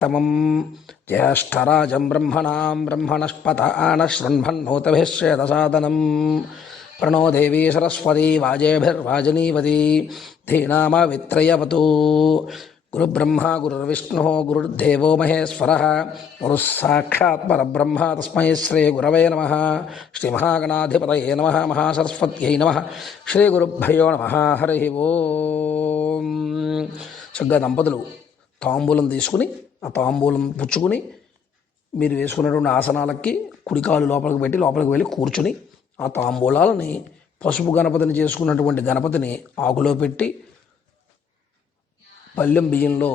तमं ज्येष्ठराजं ब्रह्मणस्पत आनशृण्वन्नोतभिश्चेदसादनं प्रणो देवी सरस्वती वाजेभिर्वाजनीवती धीनामवित्रयवतु गुरुब्रह्मा गुरुर्विष्णुः गुरुर्देवो महेश्वरः गुरुः साक्षात् परब्रह्म तस्मै श्रीगुरवे नमः। श्रीमहागणाधिपतये नमः। महासरस्वत्यै नमः। श्रीगुरुभ्यो नमः। हरिः ఓం। చక్కగా దంపతులు తాంబూలం తీసుకుని ఆ తాంబూలం పుచ్చుకుని మీరు వేసుకున్నటువంటి ఆసనాలకి కుడికాలు లోపలికి పెట్టి లోపలికి వెళ్ళి కూర్చుని ఆ తాంబూలాలని పసుపు గణపతిని చేసుకున్నటువంటి గణపతిని ఆకులో పెట్టి పళ్ళెం బియ్యంలో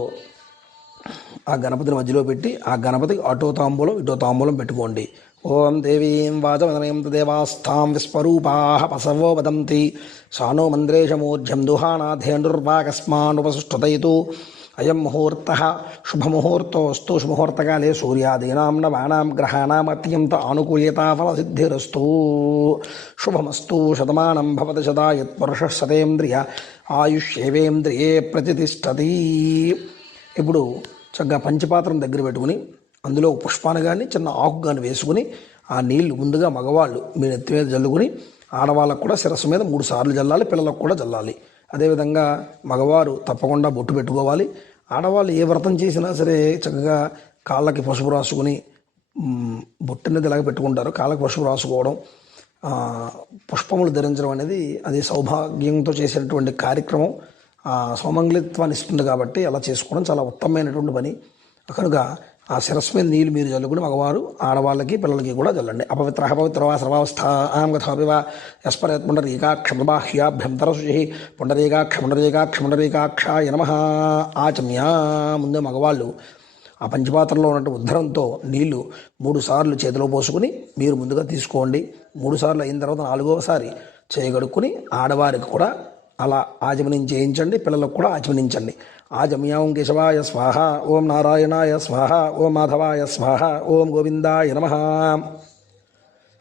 ఆ గణపతిని మధ్యలో పెట్టి ఆ గణపతికి అటో తాంబూలం ఇటో తాంబూలం పెట్టుకోండి. ఓం దేవీం వాచమదనయం దేవాస్థాం విస్వరూపాః పసవో వదంతి సానో మంద్రేశమూర్ధ్యం దుహానాధేనుర్వాకస్మానుపసుష్ఠుతైతు అయం ముహూర్తః శుభముహూర్తోస్తు. శుభముహూర్తకాలే సూర్యాదీనాం నవానాం గ్రహాణాం అత్యంత ఆనుకూల్యతాఫలసిద్ధిరస్తు. శుభమస్తు. శతమానం భవతి శతాయత్ పురుషः శతేంద్రియ ఆయుష్యేవేంద్రియే ప్రతిష్టతి. ఇప్పుడు చక్కగా పంచపాత్రం దగ్గర పెట్టుకుని అందులో పుష్పాన్ని కానీ చిన్న ఆకు కానీ వేసుకుని ఆ నీళ్లు ముందుగా మగవాళ్ళు మీ నెత్తి మీద జల్లుకుని ఆడవాళ్ళకు కూడా శిరస్సు మీద 3 సార్లు జల్లాలి, పిల్లలకు కూడా జల్లాలి. అదేవిధంగా మగవారు తప్పకుండా బొట్టు పెట్టుకోవాలి. ఆడవాళ్ళు ఏ వ్రతం చేసినా సరే చక్కగా కాళ్ళకి పసుపు రాసుకుని బొట్టు అనేది ఇలాగ పెట్టుకుంటారు. కాళ్ళకి పసుపు రాసుకోవడం, పుష్పములు ధరించడం అనేది అది సౌభాగ్యంతో చేసేటువంటి కార్యక్రమం, సౌమంగళిత్వాన్ని ఇస్తుంది. కాబట్టి అలా చేసుకోవడం చాలా ఉత్తమమైనటువంటి పని. కనుక ఆ శిరస్సు మీద నీళ్ళు మీరు జల్లుకుని మగవారు ఆడవాళ్ళకి పిల్లలకి కూడా జల్లండి. అపవిత్ర పవిత్రవా సర్వావస్థాం గథాపివా యస్పరేత్ పుండరీకాక్షబాహ్యాభ్యంతర శుచి పుండరీకాక్షాయ నమః. ఆచమ్య. ముందే మగవాళ్ళు ఆ పంచపాత్రలో ఉన్నట్టు ఉద్ధరంతో నీళ్లు 3 సార్లు చేతిలో పోసుకుని మీరు ముందుగా తీసుకోండి. 3 సార్లు అయిన తర్వాత 4వ సారి చేయగడుక్కుని ఆడవారికి కూడా అలా ఆచమనం చేయించండి, పిల్లలకు కూడా ఆచమనించండి. ఆజమ్యాం కేశవాయ స్వాహ, ఓం నారాయణాయ స్వాహ, ఓం మాధవాయ స్వాహ, ఓం గోవిందాయ నమః,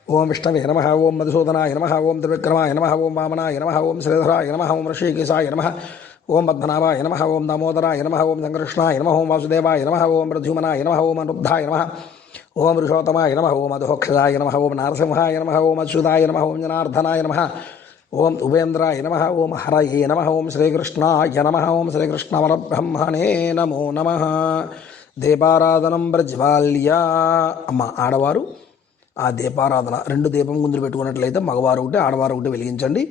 ఓం విష్ణవే నమః, ఓం మధుసూదనాయ నమః, ఓం త్రివిక్రమాయ నమః, ఓం వామనాయ నమః, ఓం శ్రీధరాయ నమః, ఓం ఋషికేశాయ నమః, ఓం పద్మనాభాయ నమః, ఓం దామోదరాయ నమః, ఓం సంకృష్ణాయ నమః, ఓం వాసుదేవాయ నమః, ఓం ప్రద్యుమ్నాయ నమః, ఓం అనుద్ధాయ నమః, ఓం ఋషోత్తమాయ నమః, ఓం అధోక్షజాయ నమః, ఓం నారసింహాయ నమః, ఓం అచ్యుతాయ నమః, ఓం జనార్దనాయ నమః, ఓం ఉపేంద్రాయ నమః, ఓం హరయే నమః, ఓం శ్రీకృష్ణాయ నమః, ఓం శ్రీకృష్ణ పరబ్రహ్మణే నమో నమః. దీపారాధనం ప్రజ్వాల్య. అమ్మ ఆడవారు ఆ దీపారాధన 2 దీపం గుందులు పెట్టుకున్నట్లయితే మగవారు ఒకటి ఆడవారు ఒకటి వెలిగించండి.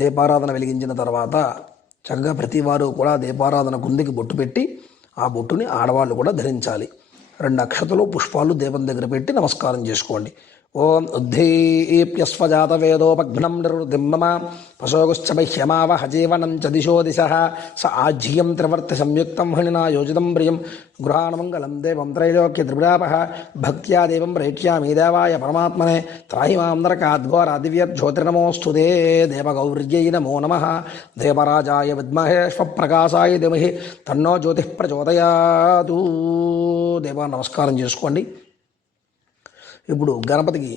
దీపారాధన వెలిగించిన తర్వాత చక్కగా ప్రతివారు కూడా దీపారాధన కుందికి బొట్టు పెట్టి ఆ బొట్టుని ఆడవాళ్ళు కూడా ధరించాలి. 2 అక్షతలు పుష్పాలు దీపం దగ్గర పెట్టి నమస్కారం చేసుకోండి. ఓం ఉద్ధీప్యస్వజాతవేదోపఘ్నం నిర్వృద్ధిమమ పశోగుశ్చ మహ్యమావహ జీవనం చ దిశో దిశః స ఆజ్యం త్రివర్తి సంయుక్తం హృణినా యోజితం ప్రియం గృహాణమంగళం దేవం త్రైలోక్య త్రిపురాపః భక్త్యా దేవం ప్రేక్ష్యామి దేవాయ పరమాత్మనే త్రాహి మాం నరకాద్ఘోరాదివ్యజ్యోతిర్నమోऽस्तु తే దేవగౌర్యై నమో నమః. దేవరాజాయ విద్మహే శ్వప్రకాశాయ ధీమహి తన్నో జ్యోతిః ప్రచోదయాతు. దేవా నమస్కారం చేసుకోండి. ఇప్పుడు గణపతికి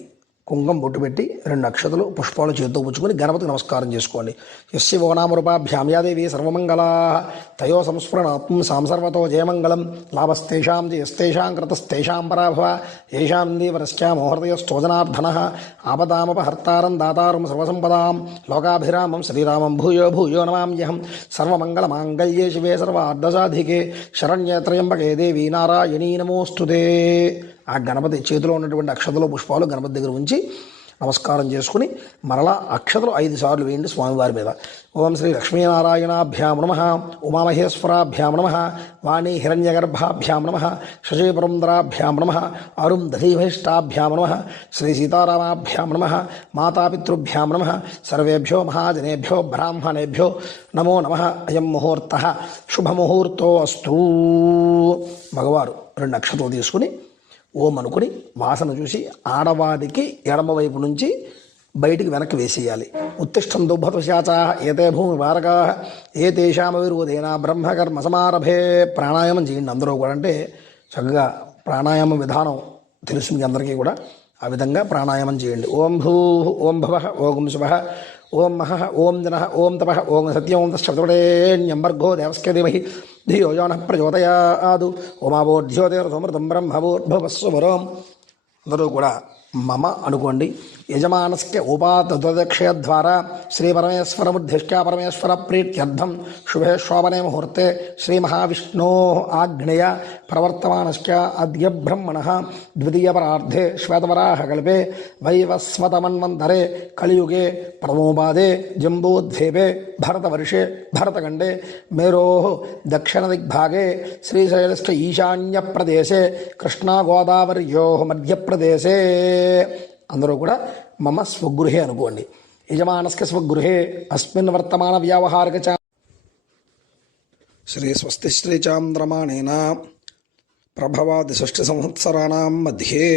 కుంకుమ బొట్టు పెట్టి 2 అక్షతలు పుష్పాలు చేతితో పుచ్చుకొని గణపతికి నమస్కారం చేసుకోండి. యస్య వో నామరూపాభ్యాం యా దేవీ సర్వమంగళా తయో సంస్మరణాత్మం సాంసర్వతో జయమంగళం లాభస్తేషాం జయస్తేషాం కృతస్తేషాం పరాభవ ఏషాం దేవరశ్చామోహృదయస్తోజనార్ధనః ఆపదామపహర్తారం దాతారం సర్వసంపదాం లోకాభిరామం శ్రీరామం భూయో భూయో నమామ్యహం. సర్వమంగళమాంగళ్యే శివే సర్వార్ధసాధికే శరణ్యే త్రయంబకే దేవీ నారాయణీ నమోऽस्तु తే. ఆ గణపతి చేతిలో ఉన్నటువంటి అక్షతలు పుష్పాలు గణపతి దగ్గర ఉంచి నమస్కారం చేసుకుని మరలా అక్షతలు 5 సార్లు వేయండి స్వామివారి మీద. ఓం శ్రీ లక్ష్మీనారాయణాభ్యాం నమః, ఉమామహేశ్వరాభ్యాం నమః, వాణీ హిరణ్యగర్భాభ్యాం నమః, శశీపురంధరాభ్యాం నమః, అరుంధతీభైష్టాభ్యాం నమః, శ్రీ సీతారామాభ్యాం నమః, మాతాపితృభ్యాం నమః, సర్వేభ్యో మహాజనేభ్యో బ్రాహ్మణేభ్యో నమో నమః. అయం ముహూర్తః శుభముహూర్తో అస్తు. మగవారు 2 అక్షతలు తీసుకుని ఓం అనుకుని వాసన చూసి ఆడవారికి ఎడమవైపు నుంచి బయటికి వెనక్కి వేసేయాలి. ఉత్తిష్టం దుర్భతశాచా ఏతే భూమి వారకా ఏ తేషామవిరోధేన బ్రహ్మకర్మ సమారభే. ప్రాణాయామం చేయండి అందరూ కూడా. అంటే చక్కగా ప్రాణాయామ విధానం తెలుసు మీ అందరికీ కూడా. ఆ విధంగా ప్రాణాయామం చేయండి. ఓం భూ ఓం భవ ఓం శుభ ఓం మహ ఓం జన ఓం తప ఓం సత్యం ఓం తశ్చతుడేణ్యం భర్గో దేవస్య ధీమహి ధియో యో నః ప్రచోదయాదు. ఉమావోర్ధ్యోతిరథమృతం బ్రహ్మవోర్భవస్వరం. అందరూ కూడా మమ అనుకోండి. యజమానస్య ఉపాతద్వదక్షయ ద్వారా శ్రీపరమేశ్వరముద్దిష్ట్యా పరమేశ్వర ప్రీత్యర్థం శుభే శోభనే ముహూర్తే శ్రీ మహావిష్ణో ఆగ్నేయ ప్రవర్తమానస్య అద్య బ్రహ్మణః ద్వితీయపరార్ధే శ్వేతవరాహకల్పే వైవస్వతమన్వంతరే కలియుగే ప్రథమోపాదే జంబూద్వీపే భరతవర్షే భరతఖండే మేరోః దక్షిణదిగ్భాగే శ్రీశైలస్య ఈశాన్యప్రదేశే కృష్ణాగోదావర్యోః మధ్యప్రదేశే. అందరూ కూడా మమ స్వగృహే అనుకోండి. యజమానస్య స్వగృహే అస్మిన్ వర్తమాన వ్యావహారిక శ్రీ స్వస్తి శ్రీ చాంద్రమాణేన ప్రభవాది షష్ఠి సంవత్సరాణం మధ్యే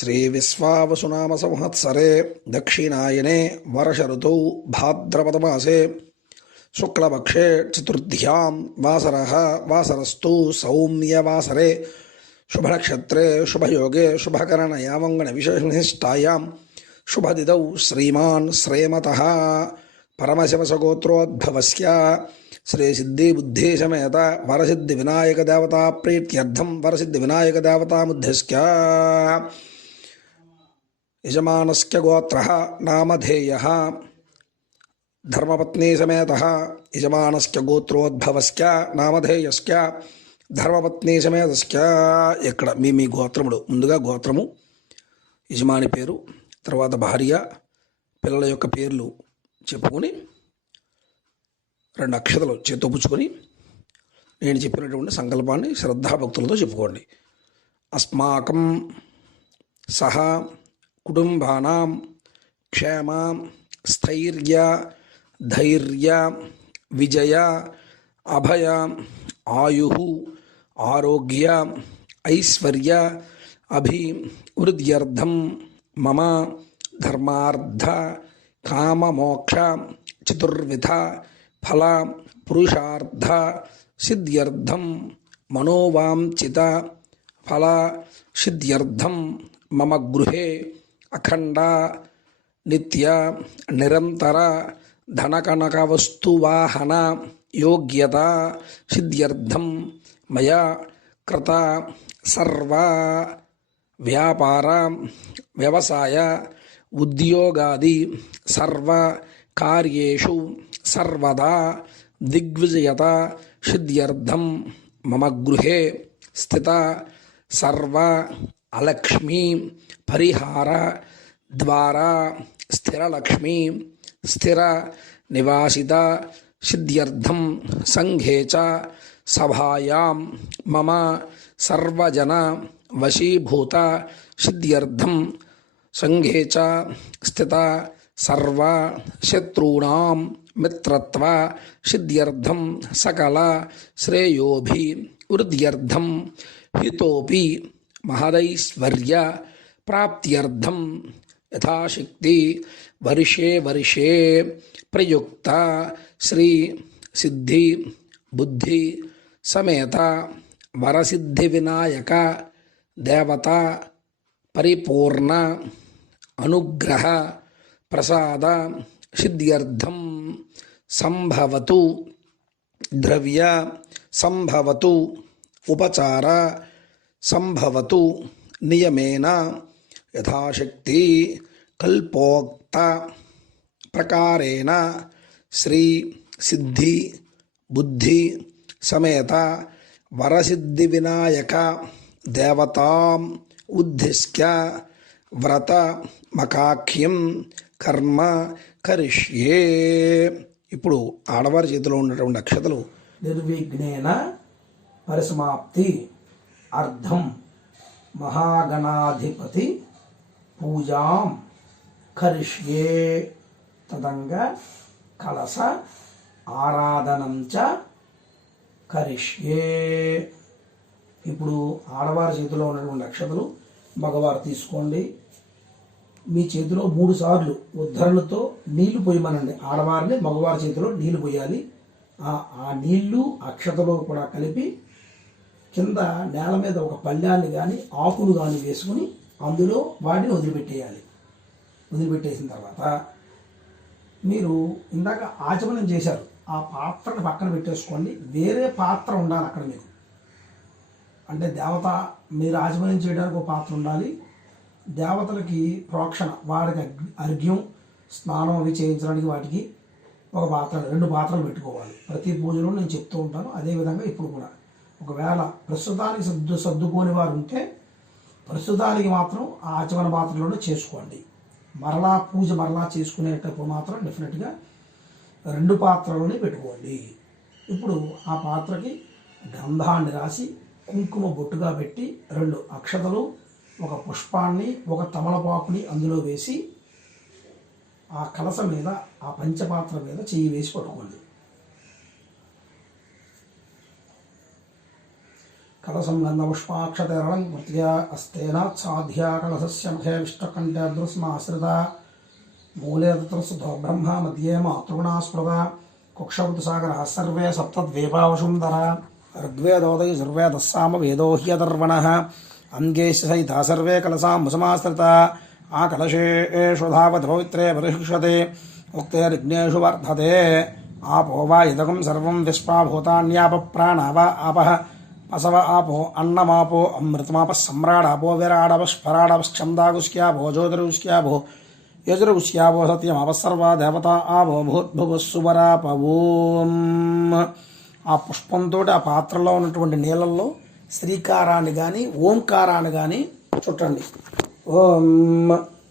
శ్రీ విశ్వావసునామ సంవత్సరే దక్షిణాయనే వర్ష ఋతౌ భాద్రపదమాసే శుక్లపక్షే చతుర్థ్యాం వాసరః వాసరస్తు సౌమ్యవాసరే శుభనక్షత్రే శుభయోగే శుభకరణయామంగణ విశేషనిష్టాయాం శుభదిదౌ శ్రీమాన్ శ్రేమతః పరమశివసగోత్రోద్భవస్య శ్రీ సిద్ధి బుద్ధి సమేత వరసిద్ధి వినాయక దేవతా ప్రీత్యర్థం వరసిద్ధి వినాయక దేవతాముద్దిశ్య యజమానస్య గోత్రః నామధేయః ధర్మపత్నీ సమేతః యజమానస్య గోత్రోద్భవస్య నామధేయస్య ధర్మపత్ని సమేతస్య. ఇక్కడ మీ గోత్రములు, ముందుగా గోత్రము, యజమాని పేరు, తర్వాత భార్య, పిల్లల యొక్క పేర్లు చెప్పుకొని 2 అక్షతలు చేత్తో పుచ్చుకొని నేను చెప్పినటువంటి సంకల్పాన్ని శ్రద్ధాభక్తులతో చెప్పుకోండి. అస్మాకం సహ కుటుంబానాం క్షేమ స్థైర్య ధైర్య విజయ అభయ ఆయు ఆరోగ్య ఐశ్వర్య అభివృద్ధ్యర్థం మమ ధర్మార్థ కామమోక్ష చతుర్విధ ఫల పురుషార్థ సిద్ధ్యర్థం మనోవాంఛిత ఫల సిద్ధ్యర్థం మమ గృహే అఖండ నిత్య నిరంతర ధనకనక వస్తువాహన యోగ్యత సిద్ధ్యర్థం మయా కృత సర్వ వ్యాపార వ్యవసాయ ఉద్యోగాది సర్వ కార్యేషు సర్వదా దిగ్విజయత సిద్ధ్యర్థం మమ గృహే స్థిత సర్వ అలక్ష్మీ పరిహార ద్వారా స్థిరలక్ష్మీ స్థిర నివాసిత సిద్ధ్యర్థం సంఘే చ సభాయాం మమ సర్వజన వశీభూత సిద్ధ్యర్థం సంఘే చ స్థిత సర్వ శత్రూణాం మిత్రత్వ సిద్ధ్యర్థం సకల శ్రేయోభి వృద్ధ్యర్థం హితోపి మహదైశ్వర్య ప్రాప్త్యర్థం యథాశక్తి వర్షే వర్షే ప్రయుక్త శ్రీ సిద్ధి బుద్ధి సమేత వరసిద్ధి వినాయక దేవత పరిపూర్ణ అనుగ్రహ ప్రసాద సిద్ధ్యర్థం సంభవతు ద్రవ్య సంభవతు ఉపచార సంభవతు నియమేన యథాశక్తి కల్పోక్త ప్రకారేణ శ్రీ సిద్ధి బుద్ధి సమేత వరసిద్ధి వినాయక దేవతాం ఉద్దిశ్య వ్రత మకాఖ్యం కర్మ కరిష్యే. ఇప్పుడు ఆడవారి చేతిలో ఉన్నటువంటి అక్షతలు నిర్విఘ్నేన పరిసమాప్తి అర్థం మహాగణాధిపతి పూజాం కరిష్యే. తదంగా కలశ ఆరాధనం చ కరిష్యే. ఇప్పుడు ఆడవారి చేతిలో ఉన్నటువంటి అక్షతలు మగవారు తీసుకోండి. మీ చేతిలో 3 సార్లు ఉద్ధరణతో నీళ్లు పోయమనండి. ఆడవారిని మగవారి చేతిలో నీళ్లు పోయాలి. ఆ నీళ్లు అక్షతలో కూడా కలిపి కింద నేల మీద ఒక పళ్ళాన్ని కానీ ఆకులు కానీ వేసుకుని అందులో వాటిని వదిలిపెట్టేయాలి. వదిలిపెట్టేసిన తర్వాత మీరు ఇందాక ఆచమనం చేశారు. ఆ పాత్రని పక్కన పెట్టేసుకోండి. వేరే పాత్ర ఉండాలి అక్కడ మీకు. అంటే దేవత మీరు ఆచమనం చేయడానికి ఒక పాత్ర ఉండాలి. దేవతలకి ప్రోక్షణ, వాడికి అర్ఘ్యం స్నానం అవి చేయించడానికి వాటికి ఒక పాత్ర, 2 పాత్రలు పెట్టుకోవాలి. ప్రతి పూజలో నేను చెప్తూ ఉంటాను. అదేవిధంగా ఇప్పుడు కూడా ఒకవేళ ప్రస్తుతానికి సర్దుకోని వారు ఉంటే ప్రస్తుతానికి మాత్రం ఆ ఆచమన పాత్రలోనే చేసుకోండి. మరలా చేసుకునేటప్పుడు మాత్రం డెఫినెట్గా 2 పాత్రలోనే పెట్టుకోండి. ఇప్పుడు ఆ పాత్రకి గంధాన్ని రాసి కుంకుమ బొట్టుగా పెట్టి 2 అక్షతలు, ఒక పుష్పాన్ని, ఒక తమలపాకుని అందులో వేసి ఆ కలస మీద, ఆ పంచపాత్ర మీద చెయ్యి వేసి పట్టుకోండి. కలసం గంధపుష్పాక్షతేరళం కృత్యా అస్తేనాత్సాధ్యా కలసస్య ముఖే విష్ణుకంఠేర్దృస్మాశ్రిత మూలే తత్రస్థితో బ్రహ్మ మధ్యే మాతృగుణాస్పృత కుక్షపుతసాగర సర్వే సప్తద్వీపావసుందర ఋగ్వేదోదయ సర్వేదస్సామ వేదో హ్యదర్వణః అంగే సహితా సర్వే కలసాంబుసమాశ్రిత ఆ కలశేషు ధావత్ పవిత్రే పరిశుష్యతే ఉక్తేర్జ్ఞేషు వర్ధతే ఆపో వా ఇదకం సర్వం విశ్వాభూతాన్యాప ప్రాణావ ఆపః పసవ ఆపో అన్నమాపో అమృతమాప సమ్రాడాపో విరాడపస్ఫరాడపశ్చందాగుష్క్యాభో జ్యోతిరుష్క్యాభో యజురుష్క్యాభో సత్యమాపసర్వా దేవత ఆభో భూద్భువస్సువరాపవోం. ఆ పుష్పంతో ఆ పాత్రలో ఉన్నటువంటి నీళ్ళల్లో శ్రీకారాన్ని కానీ ఓంకారాన్ని కానీ చుట్టండి. ఓం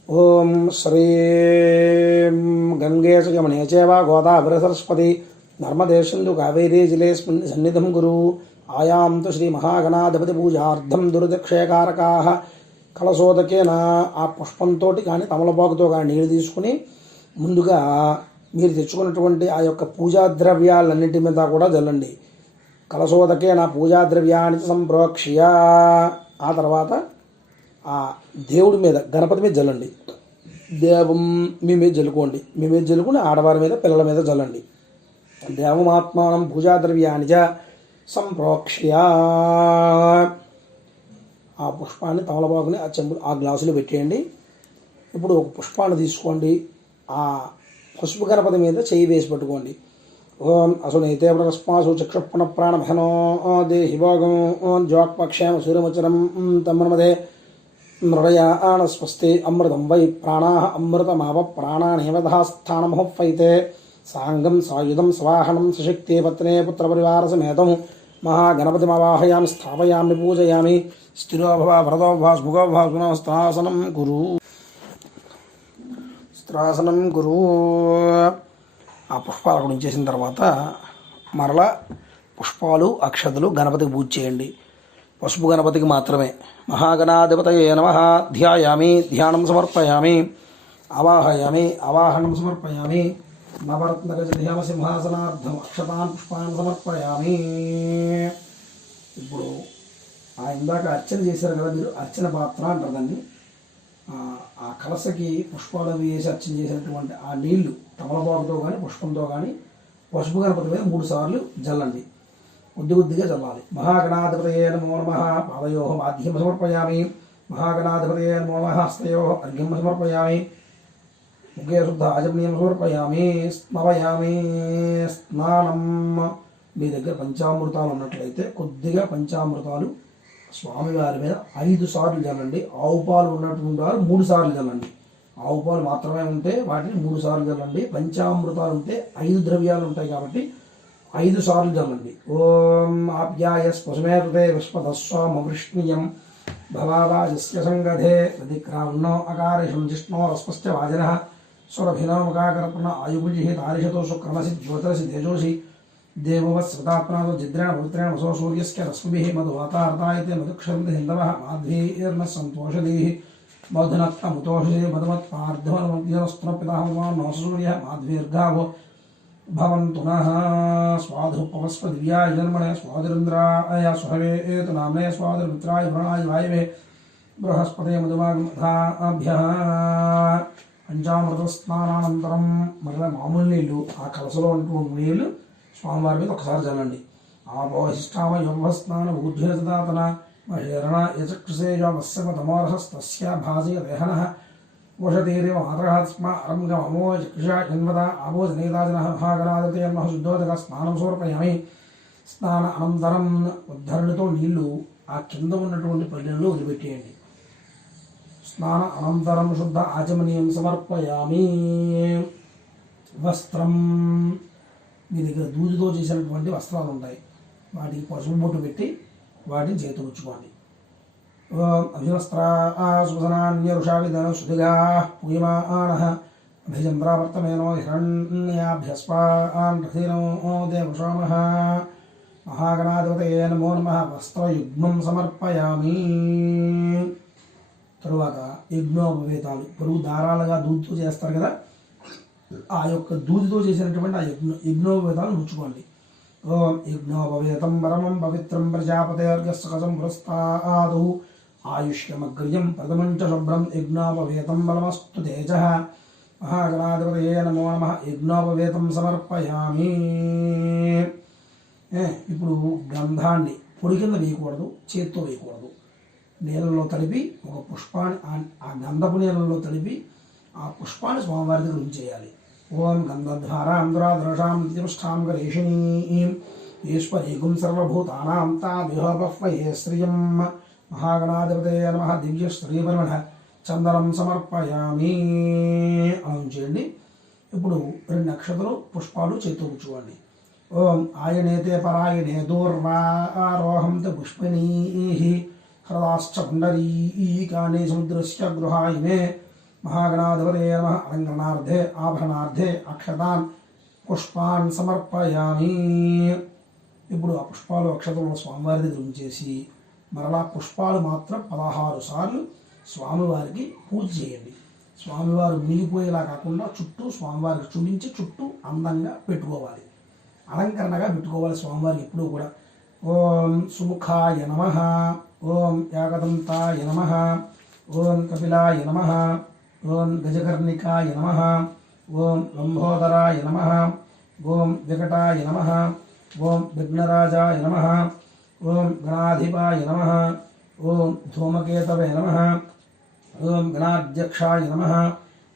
ఓం శ్రీం గంగే యమునే చైవ గోదావరి సరస్వతి నర్మదే సింధు కావేరీ జలేస్మిన్ సన్నిధం గురు ఆయాం తు శ్రీ మహాగణాధిపతి పూజార్థం దుర్దక్షయకారకాః. కలశోదకేన ఆ పుష్పంతో కానీ తమలపాకుతో కానీ నీళ్ళు తీసుకుని ముందుగా మీరు తెచ్చుకున్నటువంటి ఆ యొక్క పూజా ద్రవ్యాలన్నింటి మీద కూడా జల్లండి. కలశోదకేన పూజా ద్రవ్యాన్ని సంప్రోక్ష్య ఆ తర్వాత ఆ దేవుడి మీద, గణపతి మీద జల్లండి. దేవం మీ మీద జల్లుకోండి. మీ మీద జల్లుకుని ఆడవారి మీద, పిల్లల మీద జల్లండి. దేవమాత్మానం పూజా ద్రవ్యాన్ని సంప్రోక్ష్య ఆ పుష్పాన్ని, తమలపాకుని ఆ చెంబు, ఆ గ్లాసులో పెట్టేయండి. ఇప్పుడు ఒక పుష్పాన్ని తీసుకోండి. ఆ పసుపు గణపతి మీద చేయి వేసి పట్టుకోండి. ఓం అసునైతే ప్రస్మాసు చక్షుపున ప్రాణమహనో దేహి భోగం జ్వాక్పక్షేమ సూర్యమచరం తమ్మనమదే మృడయాన స్వస్తి అమృతం వై ప్రాణా అమృతమావ ప్రాణానేవధాస్థానమహోఫైతే సాంగం సాయుధం స్వాహనం సశక్తి పత్నే పుత్రపరివార సమేతం మహాగణపతిమవాహయామి స్థాపయామి పూజయామి. స్థిరో భవ భరతో భవ స్ముఖో భవ పునః స్థిరాసనం గురు. ఆ పుష్పాలు అక్కడ ఉంచేసిన తర్వాత మరలా పుష్పాలు, అక్షతలు గణపతికి పూజ చేయండి. పసుపు గణపతికి మాత్రమే. మహాగణాధిపతయే నమః ధ్యాయామి, ధ్యానం సమర్పయామి, అవాహయామి, అవాహనం సమర్పయామి. నవరత్నగజ ధ్యాన సింహాసనార్థం అక్షతాన్ పుష్పాన్ని సమర్పయామి. ఇప్పుడు ఇందాక అర్చన చేశారు కదా మీరు, అర్చన పాత్ర అంటారు దాన్ని. ఆ కలసకి పుష్పాలు వేసి అర్చన చేసినటువంటి ఆ నీళ్లు తమలపాకుతో కానీ పుష్పంతో కానీ పసుపు గణపతి మీద 3 సార్లు జల్లండి. కొద్దిగా చల్లాలి. మహాగణాధిపతయే నమో నమః పాదయో ఆద్యం సమర్పయామి. మహాగణాధిపతయే నమో నమః హస్తయో అర్ఘ్యం సమర్పయామి. ముఖే శుద్ధ ఆచమనీయం సమర్పయామి. స్నవయామి. స్నానం. మీ దగ్గర పంచామృతాలు ఉన్నట్లయితే కొద్దిగా పంచామృతాలు స్వామివారి మీద 5 సార్లు చల్లండి. ఆవు పాలు ఉన్నటువంటి వారు 3 సార్లు చల్లండి. ఆవు పాలు మాత్రమే ఉంటే వాటిని 3 సార్లు చల్లండి. పంచామృతాలు ఉంటే 5 ద్రవ్యాలు ఉంటాయి కాబట్టి 5 సార్లు చల్లండి. ఓం ఆప్యాయ స్పశుమేతే విశ్వదస్వామవృష్ణీయం భవావాజస్య సంగధే ప్రతిక్రాన్నో అకారిషం జిష్ణోరస్పశ్చ వాజనః సురభినోమకాకర్పణ ఆయుభుజి తారిషతో శుక్రమసి జ్యోతిరసి తేజోసి దేవవత్సృతాత్మనాథో జిద్రేణ పవిత్రేణ వసో సూర్యస్య రశ్మిభిః మధువాతార్తాయతే మధుక్షరంతి హిందవః మాధ్వీర్న సంతోషదీః మధునక్తముతోషి మధుమత్పార్థమనమద్యనస్తున పితాహమాన్ నో సూర్యః మాధ్వీర్గావో భవంతు నః. స్వాధుపవస్వ దివ్యాయ జన్మనే స్వాదురింద్రాయ సుహవేతు నామ్నే స్వాదుర్మిత్రాయ భరణాయ వాయవే బృహస్పతే మధుమాభ్యః. పంచామృత స్నానానంతరం మరలా మామూలు నీళ్ళు ఆ కలసలో ఉన్నటువంటి నీళ్ళు స్వామివారి మీద ఒకసారి చల్లండి. ఆపోహిష్టామ యోగస్నాన ఊర్ధ్వేదాతన మహేరణ యచక్షుషేజ వత్సవ తమోరహస్తస్య భాజయ దేహన वशतीरेव मातरः स्म अरङ्गमो चक्षुषा जन्मदा आभोजनेदाजनः महागणाधिपते नमः శుద్ధోదక స్నానం సమర్పయామి. స్నాన అనంతరం ఉద్ధరణతో నీళ్లు ఆ కింద ఉన్నటువంటి పల్లెల్లో వదిలిపెట్టేయండి. స్నాన అనంతరం శుద్ధ ఆచమనీయం సమర్పయామి. వస్త్రం, మీ దగ్గర దూదితో చేసినటువంటి వస్త్రాలు ఉంటాయి, వాటికి పసుపు బొట్టు పెట్టి వాటిని చేతులు ఉంచుకోండి. అభివస్త్రాసునాన్యరుషావిధన శుధిగా పూయమానః అభిచంద్రావర్తమేనో హిరణ్యాభ్యస్వాన్ రథినో దేవృషామః. మహాగణాధిపతయే నమో నమః. వస్త్రయుగ్మం సమర్పయామి. తరువాత యజ్ఞోపవేతాలు, పొరుగు దారాలుగా దూదితో చేస్తారు కదా, ఆ యొక్క దూదితో చేసినటువంటి ఆ యజ్ఞోపవేతాలు ఉంచుకోండి. ఓం యజ్ఞోపవేతం పరమం పవిత్రం ప్రజాపతేర్గస్కజం పురస్తాదు ఆయుష్యమగ్ర్యం ప్రథమం చ శుభ్రం యజ్ఞోపవేతం బలమస్తు తేజ. మహాగణాధిపతయే నమో నమః. యజ్ఞోపవేతం సమర్పయామి. ఇప్పుడు గంధాన్ని పొడి కింద వేయకూడదు, చేత్తో వేయకూడదు. నీళ్ళలో తడిపి ఒక పుష్పాన్ని, ఆ గంధపు నీళ్ళలో తడిపి ఆ పుష్పాన్ని స్వామివారి దగ్గర ఉంచేయాలి. ఓం గంధద్వారాం దురాదృషాం నిత్యపుష్టాం గరేషిణీం ఈశ్వరీగుం సర్వభూతానాం తామిహోపహ్వయే శ్రియం. మహాగణాధిపతయే నమః. దివ్య శ్రీపరిమళ చందనం సమర్పయామి. అలా ఉంచేయండి. ఇప్పుడు 2 నక్షత్రాలు పుష్పాలు చేతితో కూర్చోండి. ఓం ఆయనేతే పరాయణే దూర్వారోహం త పుష్పిణీః హృదాశ్చ పుండరీకాని సముద్రస్య గృహాయిమే. మహాగణాధిపతయే నమః. అలంకరణార్థే ఆభరణార్థే అక్షతాన్ పుష్పాన్ సమర్పయామి. ఇప్పుడు ఆ పుష్పాలు అక్షతలను స్వామివారి దగ్గర ఉంచేసి మరలా పుష్పాలు మాత్రం 16 సార్లు స్వామివారికి పూజ చేయండి. స్వామివారు మిగిలిపోయేలా కాకుండా చుట్టూ స్వామివారికి చూపించి చుట్టూ అందంగా పెట్టుకోవాలి, అలంకరణగా పెట్టుకోవాలి స్వామివారికి ఎప్పుడూ కూడా. ఓం సుముఖాయ నమః. ఓం యాగదంతాయ నమః. ఓం కపిలాయ నమః. ఓం గజకర్ణికాయ నమః. ఓం లంబోదరాయ నమః. ఓం వికటాయ నమః. ఓం విఘ్నరాజాయ నమః. ఓం గణాధిపాయ నమః. ఓం ధూమకేతవే నమః. ఓం గణాధ్యక్షాయ నమః.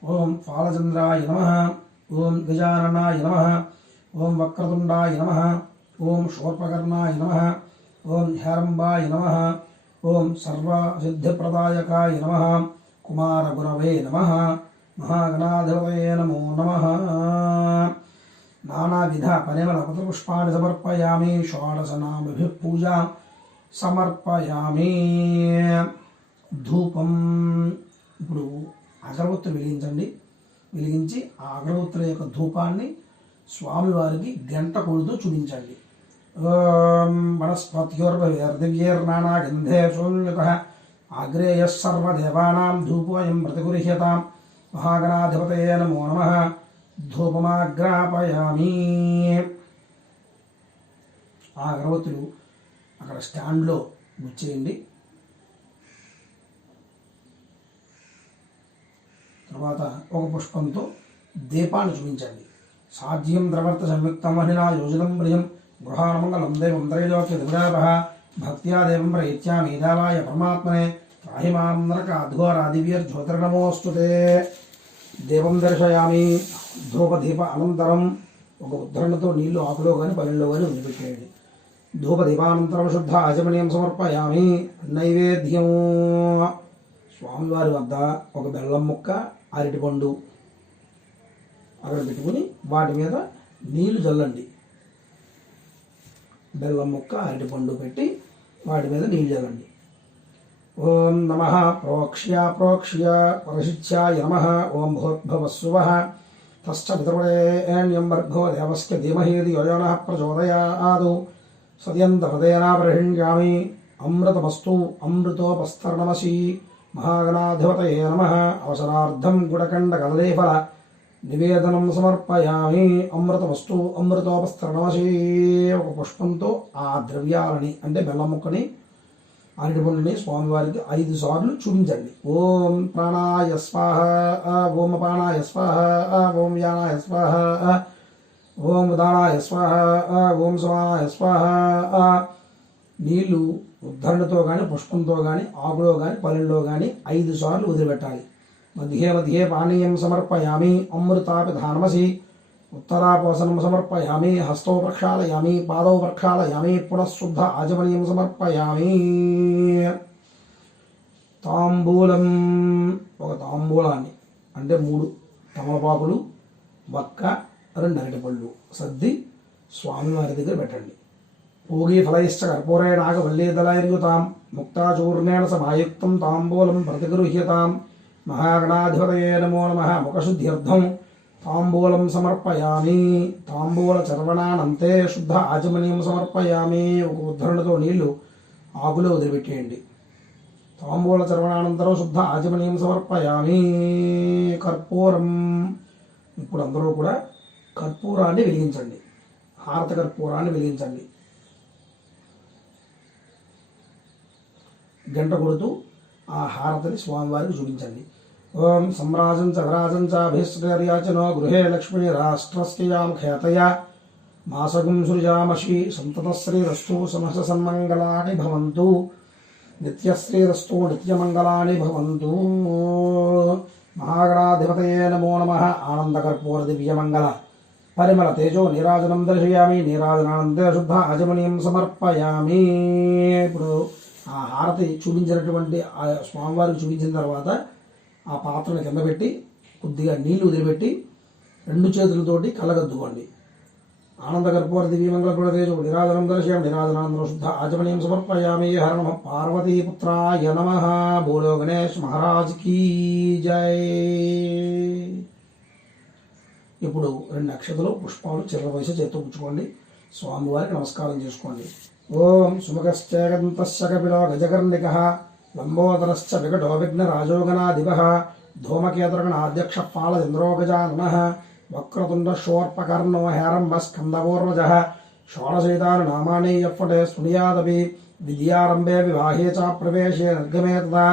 ఓం ఫాలచంద్రాయ నమః. ఓం గజాననాయ నమః. ఓం వక్రతుండాయ నమః. ఓం శూర్పకర్ణాయ నమః. ఓం హ్యారంబాయ నమః. ఓం సర్వసిద్ధిప్రదాయకాయ నమః. కుమారగురవే నమః. మహాగణాధిపతయే నమో నమః. నానావిధ పరిమళ పత్రపుష్పాన్ని సమర్పయామి. షోడశనామభిః పూజా సమర్పయామి. ధూపం, ఇప్పుడు అగరవత్తులు వెలిగించండి. వెలిగించి ఆ అగరవత్తుల యొక్క ధూపాన్ని స్వామివారికి గంట కొడుతూ చూపించండి. ఓం వనస్పత్యోర్భవేర్దివ్యేర్నానా గంధే శూన్యతః ఆగ్రేయః సర్వదేవానాం ధూపోయం ప్రతిగృహ్యతాం. మహాగణాధిపతయే నమో నమః. ధూపమాగ్రాపయామి. ఆ అగరవత్తులు అక్కడ స్టాండ్లో గుచ్చేయండి. తర్వాత ఒక పుష్పంతో దీపాన్ని చూపించండి. సాధ్యం ద్రవర్త సంయుక్తం మహిళా యోజితం ప్రియం గృహానమంగళం దేవం త్రైలోక్య దురాభ భక్త్యా దేవం ప్రయత్యామి దేవాయ పరమాత్మనే త్రాహి మాం నరకాద్ఘోరాదివ్యర్జ్యోతిర్నమోస్తుతే. దీపం దర్శయామి. ధూపదీప అనంతరం ఒక ఉద్ధరణతో నీళ్లు ఆకులో కానీ పల్లెల్లో కానీ వదిలిపెట్టేయండి. ధూపదీపానంతరం శుద్ధ ఆచమనీయం సమర్పయామి. నైవేద్యం, స్వామివారి వద్ద ఒక బెల్లం ముక్క, అరటిపండు అక్కడ పెట్టుకుని వాటి మీద నీళ్లు చల్లండి. బెల్లం ముక్క, అరటిపండు పెట్టి వాటి మీద నీళ్లు చల్లండి. ఓం నమః ప్రోక్ష్య ప్రోక్ష్య పరశిత్యాయ నమః. ఓం భూద్భవస్సువః తశ్చ పితృపరేణ్యం భర్గో దేవస్య ధీమహి ధియో యో నః ప్రచోదయాత్. సత్యంతపదేనాపరిహృణ్యామి. అమృతమస్తు అమృతోపస్తరణమసి. మహాగణాధిపతయే నమః. అవసరార్థం గుడకండకదలీఫల నివేదనం సమర్పయామి. అమృతమస్తు అమృతోపస్తరణమసి. ఒక పుష్పంతో ఆ ద్రవ్యాలని అంటే బెల్లం ముక్కని, అరటిపండుని స్వామివారికి 5 సార్లు చూపించండి. ఓం ప్రాణాయ స్వాహ. ఓం అపానాయ స్వాహ. ఓం వ్యానాయ స్వాహ. ఓం ఉదానాయ స్వాహ. ఓం సమానాయ స్వాహ. నీళ్లు ఉద్ధరణతో కానీ పుష్పంతో కానీ ఆకులో కానీ పల్లెల్లో కానీ 5 సార్లు వదిలిపెట్టాలి. मध्ये मध्ये पानीयं समर्पयामि अमृतापिधानमसि उत्तरापोषणं समर्पयामि हस्तौ प्रक्षालयामि पादौ प्रक्षालयामि पुनः शुद्ध आचमनीयं समर्पयामि తాంబూలం ఒక తాంబూలాన్ని అంటే 3 తమలపాకులు వక్క 2 అరటిపళ్ళు సర్ది స్వామివారి దగ్గర పెట్టండి పూగీ ఫలైశ్చ కర్పూరేణాగ వల్లీదళైర్యుతాం ముక్తాచూర్ణేన సమాయుక్తం తాంబూలం ప్రతిగృహ్యతాం మహాగణాధిపతయే నమో నమః ముఖశుద్ధ్యర్థం తాంబూలం సమర్పయామి తాంబూల చర్వణానంతే శుద్ధ ఆచమనీయం సమర్పయామి ఒక ఉద్ధరణతో నీళ్లు ఆకులో వదిలిపెట్టేయండి తాంబూల చర్వణానంతరం శుద్ధ ఆచమనీయం సమర్పయామి కర్పూరం ఇప్పుడు అందరూ కూడా కర్పూరాన్ని వెలిగించండి హారత కర్పూరాన్ని వెలిగించండి గంట కొడుతూ ఆ హారతిని స్వామివారికి చూపించండి ఓం సమ్రాజం చ విరాజం చ అభీష్టర్యాచనో గృహే లక్ష్మీ రాష్ట్రస్యాం ఖ్యాతయ మాసగుం సృజామషి సంతతశ్రీరస్తు సమస్త సన్మంగళాని భవంతు నిత్యశ్రీరస్తు నిత్యమంగళాని భవంతు మహాగణాధిపతయే నమో నమః ఆనందకర్పూర దివ్యమంగళ పరిమళ తేజో నీరాజనం దర్శయామి నీరాజనానందే శుద్ధ ఆచమనీయం సమర్పయామి ఇప్పుడు ఆ హారతి చూపించినటువంటి ఆ స్వామివారికి చూపించిన తర్వాత ఆ పాత్రను కింద పెట్టి కొద్దిగా నీళ్లు వదిలిపెట్టి 2 చేతులతోటి కళ్ళగద్దుకోండి ఆనందకర్పూర దివ్యమంగళ తేజో నిరాజనం దర్శయామి నిరాజనానందం శుద్ధ ఆచమనీయం సమర్పయామి హర నమః పార్వతీపుత్రాయ నమః బోలో గణేష్ మహారాజ్ కీ జై. ఇప్పుడు 2 అక్షతలు పుష్పాలు చిర్ర వయసు చేత్తో పుచ్చుకోండి స్వామివారికి నమస్కారం చేసుకోండి. ఓం సుముఖశ్చేకంతశ్చ కపిలో గజకర్ణికః లంబోదరశ్చ వికటో విఘ్నరాజోగణాధిపః ధూమకేతుర్గణాధ్యక్ష పాలచంద్రో గజాననః వక్రతుండ షోర్పకర్ణో హేరంబ స్కందపూర్వజః షోడశైతాని నామాని యప్పటే స్మృయాదపి విద్యారంభే వివాహే చ ప్రవేశే నిర్గమే తదా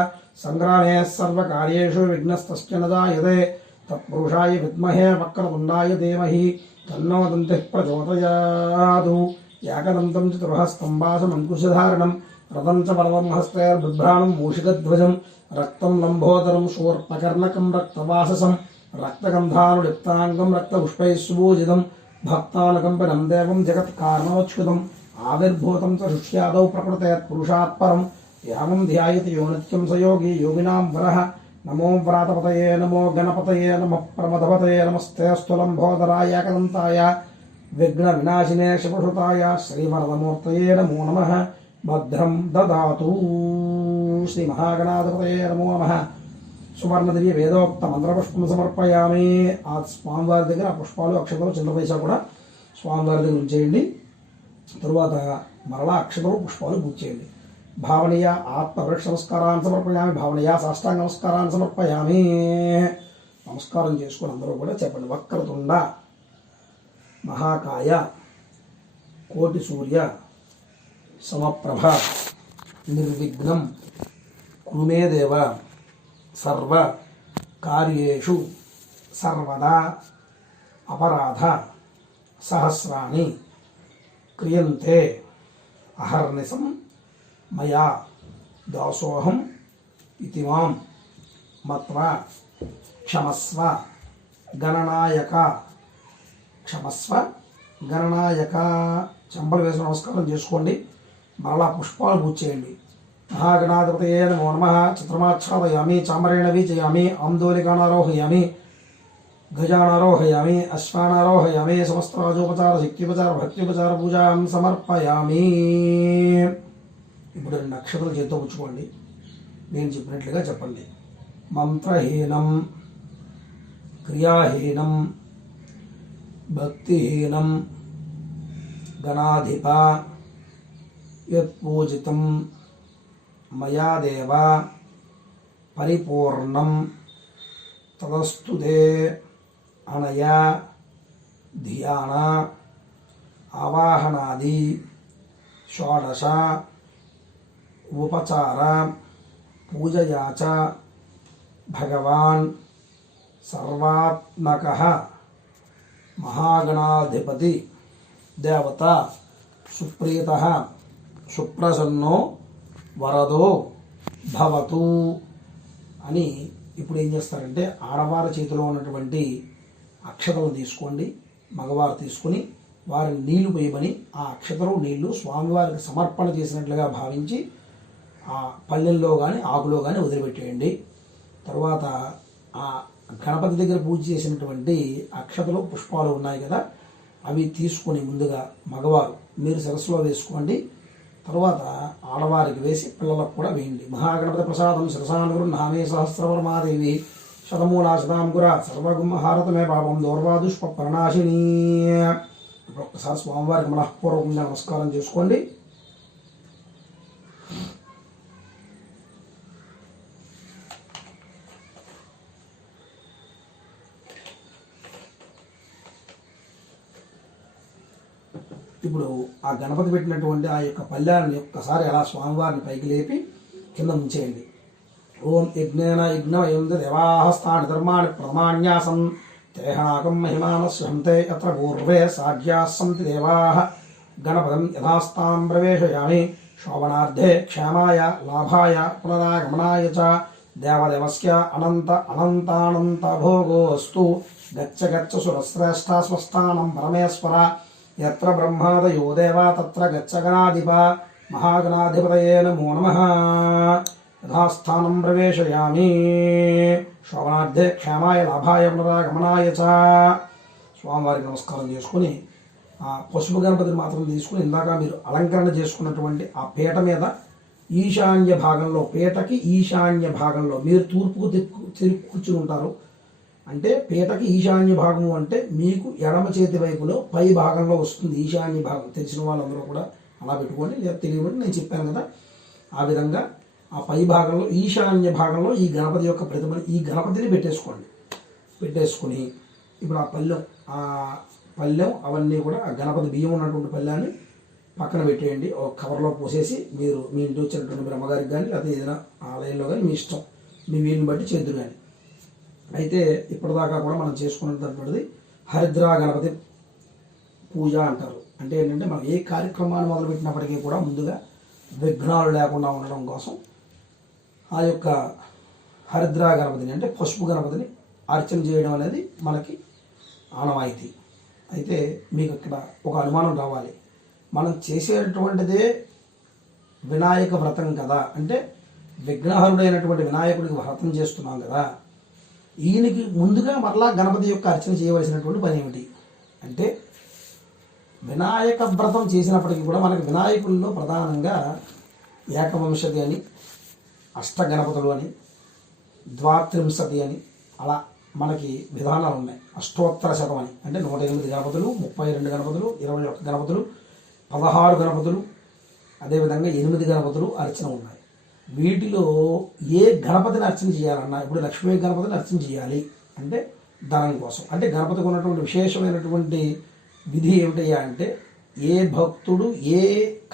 సంగ్రామే సర్వకార్యేషు విఘ్నస్తస్య న జాయతే తత్పురుషాయ విద్మహే వక్రతుండాయ ధీమహి తన్నో దంతిః ప్రచోదయాత్. ఏకదంతం చతుర్హస్తం భాసమంకుశధారణం రథం చ పర్వం హస్తైర్బిభ్రాణం మూషికధ్వజం రక్తం లంబోదరం శూర్పకర్ణకం రక్తవాససం రక్తగంధానులిప్తాంగం రక్తపుష్పైః సుభూజితం భక్తానుకంపనం దేవం జగత్కారణోచ్యుతం ఆవిర్భూతం చ శుష్యాదౌ ప్రకృతేత్ పురుషాత్ పరం యావం ధ్యాయతి యో నిత్యం స యోగి యోగినాం వరః. నమో వ్రాతపతయే నమో గణపతయే నమః ప్రమథపతయే నమస్తే స్థూలంబోదరాయ ఏకదంతాయ విఘ్న వినాశినే శుభసుతాయ శ్రీవరదమూర్తయే నమో నమః. భద్రం దదాతు. శ్రీ మహాగణాధిపతయే నమో నమః. సువర్ణదివ్య వేదోక్త మంత్రపుష్పం సమర్పయామి. ఆ స్వామివారి దగ్గర ఆ పుష్పాలు అక్షతలు చిన్న పైసా కూడా స్వామివారి దగ్గర ఉంచేయండి. తరువాత మరలా అక్షతలు పుష్పాలు పూజ చేయండి. భావనీయ ఆత్మవృక్ష నమస్కారాన్ని సమర్పయామి. భావనీయ సాష్టాంగ నమస్కారాన్ని సమర్పయామి. నమస్కారం చేసుకుని అందరూ కూడా చెప్పండి. వక్రతుండ మహాకాయ కోటి సూర్య సమప్రభ నిర్విఘ్నం కురు మే దేవ సర్వ కార్యేషు సర్వదా అపరాధ సహస్రాణి క్రియంతే అహర్నిశం మయా దాసోహం ఇతి మాం మత్వా క్షమస్వ గణనాయక క్షమస్వ గణనాయక. చెంపలు వేసి నమస్కారం చేసుకోండి. మరలా పుష్పాలు పూజ చేయండి. మహాగణాధిపతయే నమో నమః. చిత్రమాచ్ఛాదయామి చామరేణ వీచయామి ఆందోళికానారోహయామి గజానారోహయామి అశ్వానారోహయామి సమస్త రాజోపచార శక్త్యుపచార భక్త్యుపచార పూజాం సమర్పయామి. ఇప్పుడు 2 అక్షతలు చేత్తో పుచ్చుకోండి. నేను చెప్పినట్లుగా చెప్పండి. మంత్రహీనం క్రియాహీనం భక్తిహీనం గణాధిప యత్పూజితం మయా దేవ పరిపూర్ణం తదస్తు తే అనయా ధ్యాన ఆవాహనాది షోడశ ఉపచార పూజయా చ భగవాన్ సర్వాత్మకః మహాగణాధిపతి దేవత సుప్రీతః సుప్రసన్నో వరదో భవతు అని ఇప్పుడు ఏం చేస్తారంటే ఆడవారి చేతిలో ఉన్నటువంటి అక్షతలు తీసుకోండి, మగవారు తీసుకుని వారి నీళ్లు పోయమని ఆ అక్షతలు నీళ్లు స్వామివారికి సమర్పణ చేసినట్లుగా భావించి ఆ పల్లెల్లో కానీ ఆకులో కానీ వదిలిపెట్టేయండి. తర్వాత ఆ గణపతి దగ్గర పూజ చేసినటువంటి అక్షతలు పుష్పాలు ఉన్నాయి కదా, అవి తీసుకొని ముందుగా మగవారు మీరు శిరస్సులో వేసుకోండి. తర్వాత ఆడవారికి వేసి పిల్లలకు కూడా వేయండి. మహాగణపతి ప్రసాదం శిరసానుగురు నామే సహస్రవర్మాదేవి శతమూలా శతాంకుర సర్వగుమ్మహారతమే పాపం దౌర్వాదుష్ప పరిణాశిని. ఇప్పుడు ఒక్కసారి స్వామివారికి మనఃపూర్వకంగా నమస్కారం చేసుకోండి. ఇప్పుడు ఆ గణపతి పెట్టినటువంటి ఆ యొక్క పళ్ళ్యాన్ని ఒక్కసారి అలా స్వామివారిని పైకి లేపి కింద ఉంచేయండి. ఓం యజ్ఞేన యజ్ఞమయం దేవాహస్థాని ధర్మాణి ప్రమాణ్యాసం తేహనాకం మహిమానస్యంతే అత్ర పూర్వే సాధ్యాస్సంతి దేవాః గణపతిం యథాస్థానం ప్రవేశయామి శోభనార్థే క్షేమాయ లాభాయ పునరాగమనాయ చ దేవదేవస్య అనంత అనంతానంత భోగోస్తు గచ్చ గచ్చ సురశ్రేష్ఠ స్వస్థానం పరమేశ్వర యత్ర బ్రహ్మాదయో దేవా తత్ర గచ్చ గణాధిప మహాగణాధిపతయే నమో నమః యథాస్థానం ప్రవేశయామి శోభనార్థే క్షేమాయ లాభాయ పునరాగమనాయ చ. స్వామివారికి నమస్కారం చేసుకుని ఆ పసుపు గణపతిని మాత్రం తీసుకుని ఇందాక మీరు అలంకరణ చేసుకున్నటువంటి ఆ పీట మీద ఈశాన్య భాగంలో, పీటకి ఈశాన్య భాగంలో మీరు తూర్పుకు తిరిగి కూర్చుని ఉంటారు. అంటే పీటకి ఈశాన్య భాగము అంటే మీకు ఎడమ చేతి వైపులో పై భాగంలో వస్తుంది ఈశాన్య భాగం. తెలిసిన వాళ్ళందరూ కూడా అలా పెట్టుకోండి, లేదా తెలియబట్టి నేను చెప్పాను కదా ఆ విధంగా ఆ పై భాగంలో ఈశాన్య భాగంలో ఈ గణపతి యొక్క ప్రతిమని ఈ గణపతిని పెట్టేసుకుని ఇప్పుడు ఆ పళ్ళెం అవన్నీ కూడా ఆ గణపతి బియ్యం ఉన్నటువంటి పళ్ళాన్ని పక్కన పెట్టేయండి. ఒక కవర్లో పోసేసి మీరు మీ ఇంటి వచ్చినటువంటి బ్రహ్మగారికి కానీ లేకపోతే ఏదైనా ఆలయంలో కానీ మీ ఇష్టం, మీ వీలుని బట్టి చేద్దురు కానీ. అయితే ఇప్పటిదాకా కూడా మనం చేసుకున్నటువంటిది హరిద్రా గణపతి పూజ అంటారు. అంటే ఏంటంటే మనం ఏ కార్యక్రమాన్ని మొదలుపెట్టినప్పటికీ కూడా ముందుగా విఘ్నాలు లేకుండా ఉండడం కోసం ఆ యొక్క హరిద్రా గణపతిని అంటే పసుపు గణపతిని అర్చన చేయడం అనేది మనకి ఆనవాయితీ. అయితే మీకు ఇక్కడ ఒక అనుమానం రావాలి, మనం చేసేటువంటిదే వినాయక వ్రతం కదా, అంటే విఘ్నహరుడైనటువంటి వినాయకుడికి వ్రతం చేస్తున్నాం కదా, ఈయనకి ముందుగా మరలా గణపతి యొక్క అర్చన చేయవలసినటువంటి పని ఏమిటి అంటే, వినాయక వ్రతం చేసినప్పటికీ కూడా మనకి వినాయకుల్లో ప్రధానంగా ఏకవంశతి అని, అష్టగణపతులు అని, ద్వాత్రింశతి అని అలా మనకి విధానాలు ఉన్నాయి. అష్టోత్తర శతం అని అంటే 108 గణపతులు, 32 గణపతులు, 21 గణపతులు, 16 గణపతులు, అదేవిధంగా 8 గణపతులు అర్చన ఉన్నాయి. వీటిలో ఏ గణపతిని అర్చన చేయాలన్నా ఇప్పుడు లక్ష్మీ గణపతిని అర్చన చేయాలి అంటే ధనం కోసం. అంటే గణపతికి ఉన్నటువంటి విశేషమైనటువంటి విధి ఏమిటయ్యా అంటే, ఏ భక్తుడు ఏ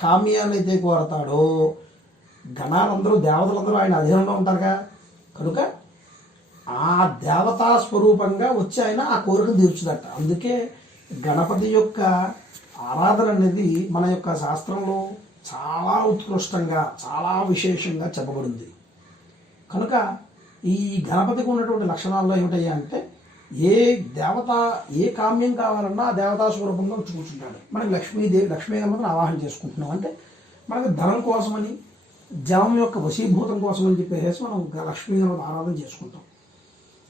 కామ్యాన్ని అయితే కోరతాడో, గణాలందరూ దేవతలందరూ ఆయన అధీనంలో ఉంటారుగా, కనుక ఆ దేవతా స్వరూపంగా వచ్చి ఆయన ఆ కోరికను తీర్చుదట. అందుకే గణపతి యొక్క ఆరాధన అనేది మన యొక్క శాస్త్రంలో చాలా ఉత్కృష్టంగా చాలా విశేషంగా చెప్పబడింది. కనుక ఈ గణపతికి ఉన్నటువంటి లక్షణాల్లో ఏమిటయ్యా అంటే, ఏ దేవత ఏ కామ్యం కావాలన్నా ఆ దేవతా స్వరూపంగా వచ్చి కూర్చుంటాడు. మనకి లక్ష్మీ గణపతిని ఆవాహన చేసుకుంటున్నాం అంటే మనకి ధనం కోసమని, జనం యొక్క వశీభూతం కోసమని చెప్పేసి మనం లక్ష్మీ గణపతి ఆరాధన చేసుకుంటాం.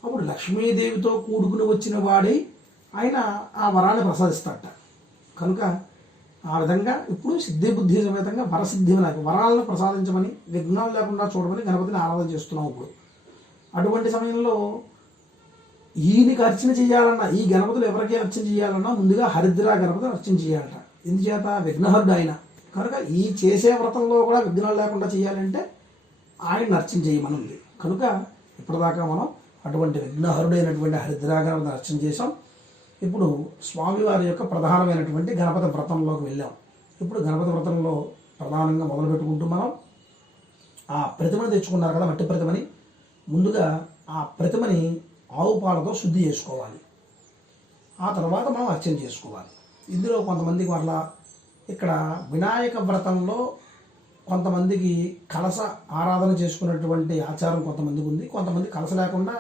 అప్పుడు లక్ష్మీదేవితో కూడుకుని వచ్చిన వాడి ఆయన ఆ వరాన్ని ప్రసాదిస్తాడట. కనుక ఆ విధంగా ఇప్పుడు సిద్ధి బుద్ధి సమేతంగా వరసిద్ధి వినాయక వరాలను ప్రసాదించమని, విఘ్నాలు లేకుండా చూడమని గణపతిని ఆరాధన చేస్తున్నాం. ఇప్పుడు అటువంటి సమయంలో ఈయనకి అర్చన చేయాలన్నా, ఈ గణపతులు ఎవరికి అర్చన చేయాలన్నా ముందుగా హరిద్రా గణపతిని అర్చన చేయాలట. ఎందుచేత విఘ్నహరుడు ఆయన కనుక ఈ చేసే వ్రతంలో కూడా విఘ్నాలు లేకుండా చేయాలంటే ఆయన అర్చన చేయమని ఉంది. కనుక ఇప్పటిదాకా మనం అటువంటి విఘ్నహరుడైనటువంటి హరిద్రా గణపతిని అర్చన చేసాం. ఇప్పుడు స్వామివారి యొక్క ప్రధానమైనటువంటి గణపతి వ్రతంలోకి వెళ్ళాం. ఇప్పుడు గణపతి వ్రతంలో ప్రధానంగా మొదలు పెట్టుకుంటూ మనం ఆ ప్రతిమని తెచ్చుకున్నారు కదా, మట్టి ప్రతిమని, ముందుగా ఆ ప్రతిమని ఆవు పాలతో శుద్ధి చేసుకోవాలి. ఆ తర్వాత మనం అర్చన చేసుకోవాలి. ఇందులో కొంతమందికి వల్ల ఇక్కడ వినాయక వ్రతంలో కొంతమందికి కలస ఆరాధన చేసుకున్నటువంటి ఆచారం కొంతమందికి ఉంది. కొంతమంది కలస లేకుండా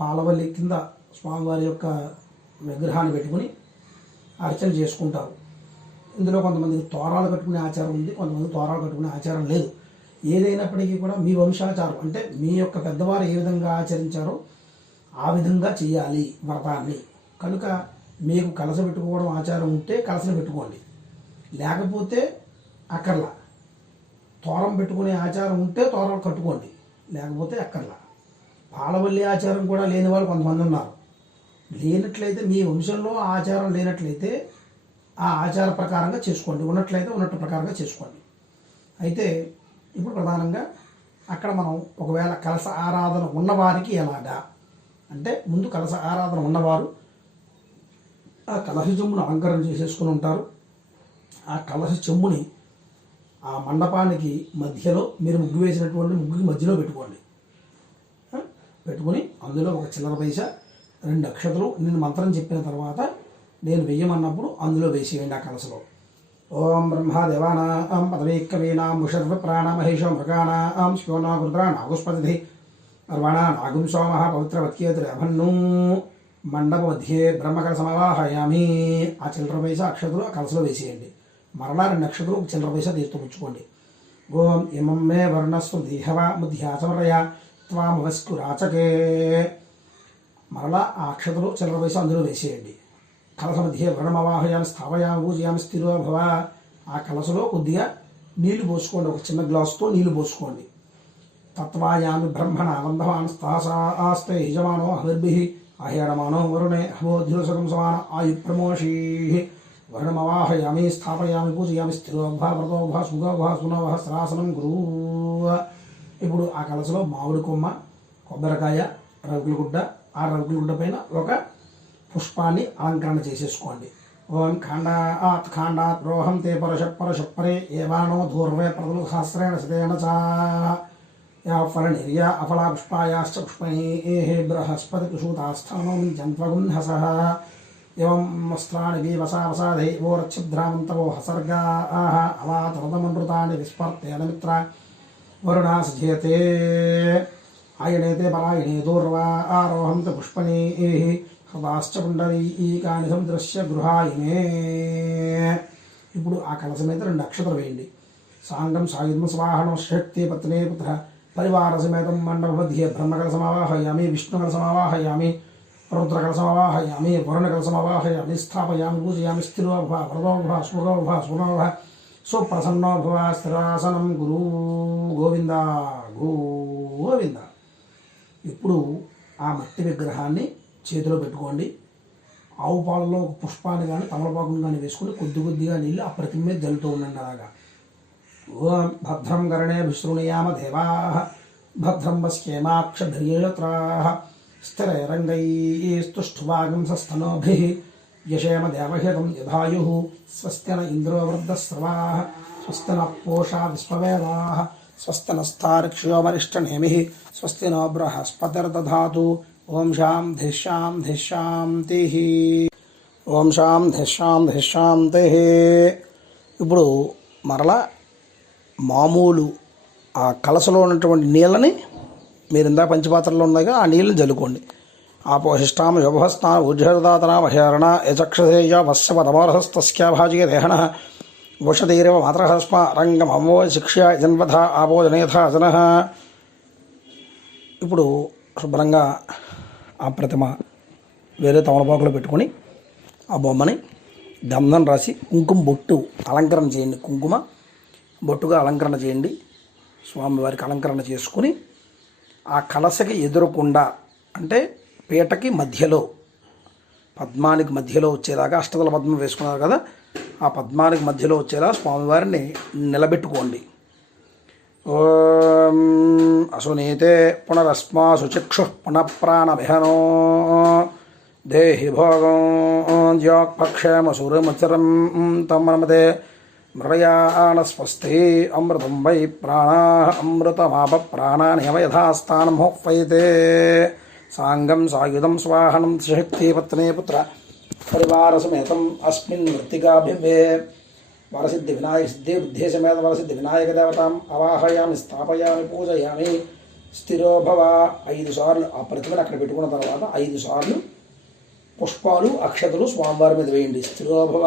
పాలవల్లి కింద స్వామివారి యొక్క విగ్రహాన్ని పెట్టుకుని అర్చన చేసుకుంటారు. ఇందులో కొంతమందికి తోరాలు కట్టుకునే ఆచారం ఉంది, కొంతమంది తోరాలు కట్టుకునే ఆచారం లేదు. ఏదైనప్పటికీ కూడా మీ వంశాచారం అంటే మీ యొక్క పెద్దవారు ఏ విధంగా ఆచరించారో ఆ విధంగా చేయాలి వ్రతాన్ని. కనుక మీకు కలస పెట్టుకోవడం ఆచారం ఉంటే కలసను పెట్టుకోండి, లేకపోతే అక్కర్లా. తోరం పెట్టుకునే ఆచారం ఉంటే తోరాలు కట్టుకోండి, లేకపోతే అక్కర్లా. పాలవల్లి ఆచారం కూడా లేని వాళ్ళు కొంతమంది ఉన్నారు. లేనట్లయితే మీ వంశంలో ఆచారం లేనట్లయితే ఆ ఆచార ప్రకారంగా చేసుకోండి, ఉన్నట్లయితే ఉన్నట్టు ప్రకారంగా చేసుకోండి. అయితే ఇప్పుడు ప్రధానంగా అక్కడ మనం ఒకవేళ కలస ఆరాధన ఉన్నవారికి ఎలాగా అంటే, ముందు కలస ఆరాధన ఉన్నవారు ఆ కలశ చెంబును అలంకరణ చేసేసుకుని ఉంటారు. ఆ కలశ చెంబుని ఆ మండపానికి మధ్యలో మీరు ముగ్గు వేసినటువంటి ముగ్గుకి మధ్యలో పెట్టుకోండి. పెట్టుకుని అందులో ఒక చిల్లర పైసా, 2 అక్షతలు నేను మంత్రం చెప్పిన తర్వాత నేను వెయ్యమన్నప్పుడు అందులో వేసేయండి ఆ కలశలో. ఓం బ్రహ్మదేవానాం పదవీకవీనాం ముషర్వ ప్రాణమహేషో మృగాణాం శివనా రుద్రా నాగుస్పతి అర్వాణ నాగుం సోమ పవిత్రవత్యేతురభన్నూ మండప మధ్యే బ్రహ్మకలసమవాహయామి. ఆ చిల్లర పైసా అక్షతలు ఆ కలశలో వేసేయండి. మరలా 2 అక్షతలు ఒక చిల్లర పైసా తీస్తూ పుచ్చుకోండి. ఓం ఇమం మే వర్ణస్సు దేహవా ముధ్యాచమరయ త్వామవస్కు రాచకే. మరలా ఆ అక్షతలు చిల్లర పైసా అందులో వేసేయండి. కలస మధ్య వ్రణమవాహయాన్ని స్థాపయామి పూజయామి స్థిరో భవ. ఆ కలసలో కొద్దిగా నీళ్లు పోసుకోండి, ఒక చిన్న గ్లాసుతో నీళ్లు పోసుకోండి. తత్వాయామి బ్రహ్మణ వందమాన్ స్థాసాస్తే యజమానో హవిర్భి ఆహ్యాడమానో వరుణే హవోధ్యుసకం సమాన ఆయు ప్రమోషీ. వర్ణమవాహయామి స్థాపయామి పూజయామి స్థిరోభ వ్రతోభ సుగోభ సునోభ శ్రాసనం గురు. ఇప్పుడు ఆ కలసలో మామిడి కొమ్మ, కొబ్బరికాయ, రవికుల గుడ్డ, ఆ రవికుల గుడ్డ పైన ఒక పుష్పాన్ని అలంకరణ చేసేసుకోండి. ఓం ఖండాత్ ఖండాత్ రోహం తే పరశపరే ఏవానో ధూర్వే ప్రదలు సహస్రేణ శతేన చ యా ఫలనిర్యా అఫలా పుష్పాయాశ్చ పుష్పై బృహస్పతి కుశూతాస్థానం జంత్వగుంహస ఏం వస్త్రాన్ని వీవసావసాధే ఓరచ్ఛిద్రామంతవో హసర్గా అవాతరదమనృతాన్ని విస్పర్తేన మిత్ర వరుణా సజేతే ఆయనేతే పరాయణే దూర్వా ఆరోహంత పుష్పనీ హృదాశ్చ పుండరీకాని సముద్రస్య గృహాయిమే. ఇప్పుడు ఆ కలశం మీద 2 అక్షతలు వేయండి. సాంగం సాయుధం స్వాహనం శక్తి పత్నే పుత్ర పరివార సమేతం మండప మధ్య బ్రహ్మకలసమావాహయామి విష్ణుకలసమావాహయామి రుద్రకలసమావాహయామి వరుణకలసమావాహయామి స్థాపయామి పూజయామి స్థిరోభ వ్రతోభ సుగోభ సునోభ సుప్రసన్నో భవ స్థిరాసనం గురు గోవింద గోవింద. ఇప్పుడు ఆ మట్టి విగ్రహాన్ని చేతిలో పెట్టుకోండి. ఆవు పాలలో ఒక పుష్పాన్ని కానీ తమలపాకుని కానీ వేసుకుని కొద్దిగా నీళ్ళు ఆ ప్రతిమ మీద జల్లుతూ ఉండండి. అలాగా ఓం భద్రం గరణే విశృణుయామ దేవా భద్రం వశ్యేమాక్షభిర్యత్రా స్థిరైరంగైస్తుష్ఠువాగంసస్తనోభిః యశేమ దేవహితం యథాయుః స్వస్తి న ఇంద్రో వృద్ధస్రవాః స్వస్తి న పూషా విశ్వవేదాః స్వస్తి నస్తార్క్ష్యోమరిష్టనేమిః స్వస్తి నో బృహస్పతిర్దధాతు. ఓం శాంతి శాంతి శాంతి. ఓం శాంతి శాంతి శాంతి. ఇప్పుడు మరలా మామూలు ఆ కలసలో ఉన్నటువంటి నీళ్ళని మీరు ఇందా పంచపాత్రలో ఉన్నాయిగా ఆ నీళ్ళని జల్లుకోండి. ఆపోహిష్టాం యోభస్నాన ఊర్జదాతన వహేరణ యచక్షసేయ వస్య పరమోరహస్తస్య భాజిక దేహన వషతీరేవ మాతృహస్మ రంగమవో శిక్ష్య జన్వథ ఆపోజనేథ జన. ఇప్పుడు శుభ్రంగా ఆ ప్రతిమ వేరే తమలపాకులో పెట్టుకొని ఆ బొమ్మని గంధం రాసి కుంకుమ బొట్టు అలంకరణ చేయండి. కుంకుమ బొట్టుగా అలంకరణ చేయండి. స్వామివారికి అలంకరణ చేసుకుని ఆ కలశకి ఎదురకుండా అంటే పీటకి మధ్యలో పద్మానికి మధ్యలో వచ్చేలాగా అష్టదళ పద్మం వేసుకున్నారు కదా, ఆ పద్మానికి మధ్యలో వచ్చేలా స్వామివారిని నిలబెట్టుకోండి. ఓం అసునీతే పునరస్మాసు చక్షు పునఃప్రాణభిహనో దేహి భోగం జ్యోక్షేమసురమచరం తమనమతే మృడయానస్వస్తి అమృతం వై ప్రాణా అమృతమాప ప్రాణానేవ యథాస్థానం హోఫైతే సాంగం సాయుధం స్వాహనం శక్తి పత్నే పుత్ర పరివార సమేతం అస్మిన్ మృత్తికాభివే. వరసిద్ధి వినాయక సిద్ధి బుద్ధి సమేత వరసిద్ధి వినాయక దేవతాం అవాహయామి స్థాపయామి పూజయామి. స్థిరోభవ 5 సార్లు ఆ ప్రతిమను అక్కడ పెట్టుకున్న తర్వాత 5 సార్లు పుష్పాలు అక్షతలు స్వామివారి మీద వేయండి. స్థిరోభవ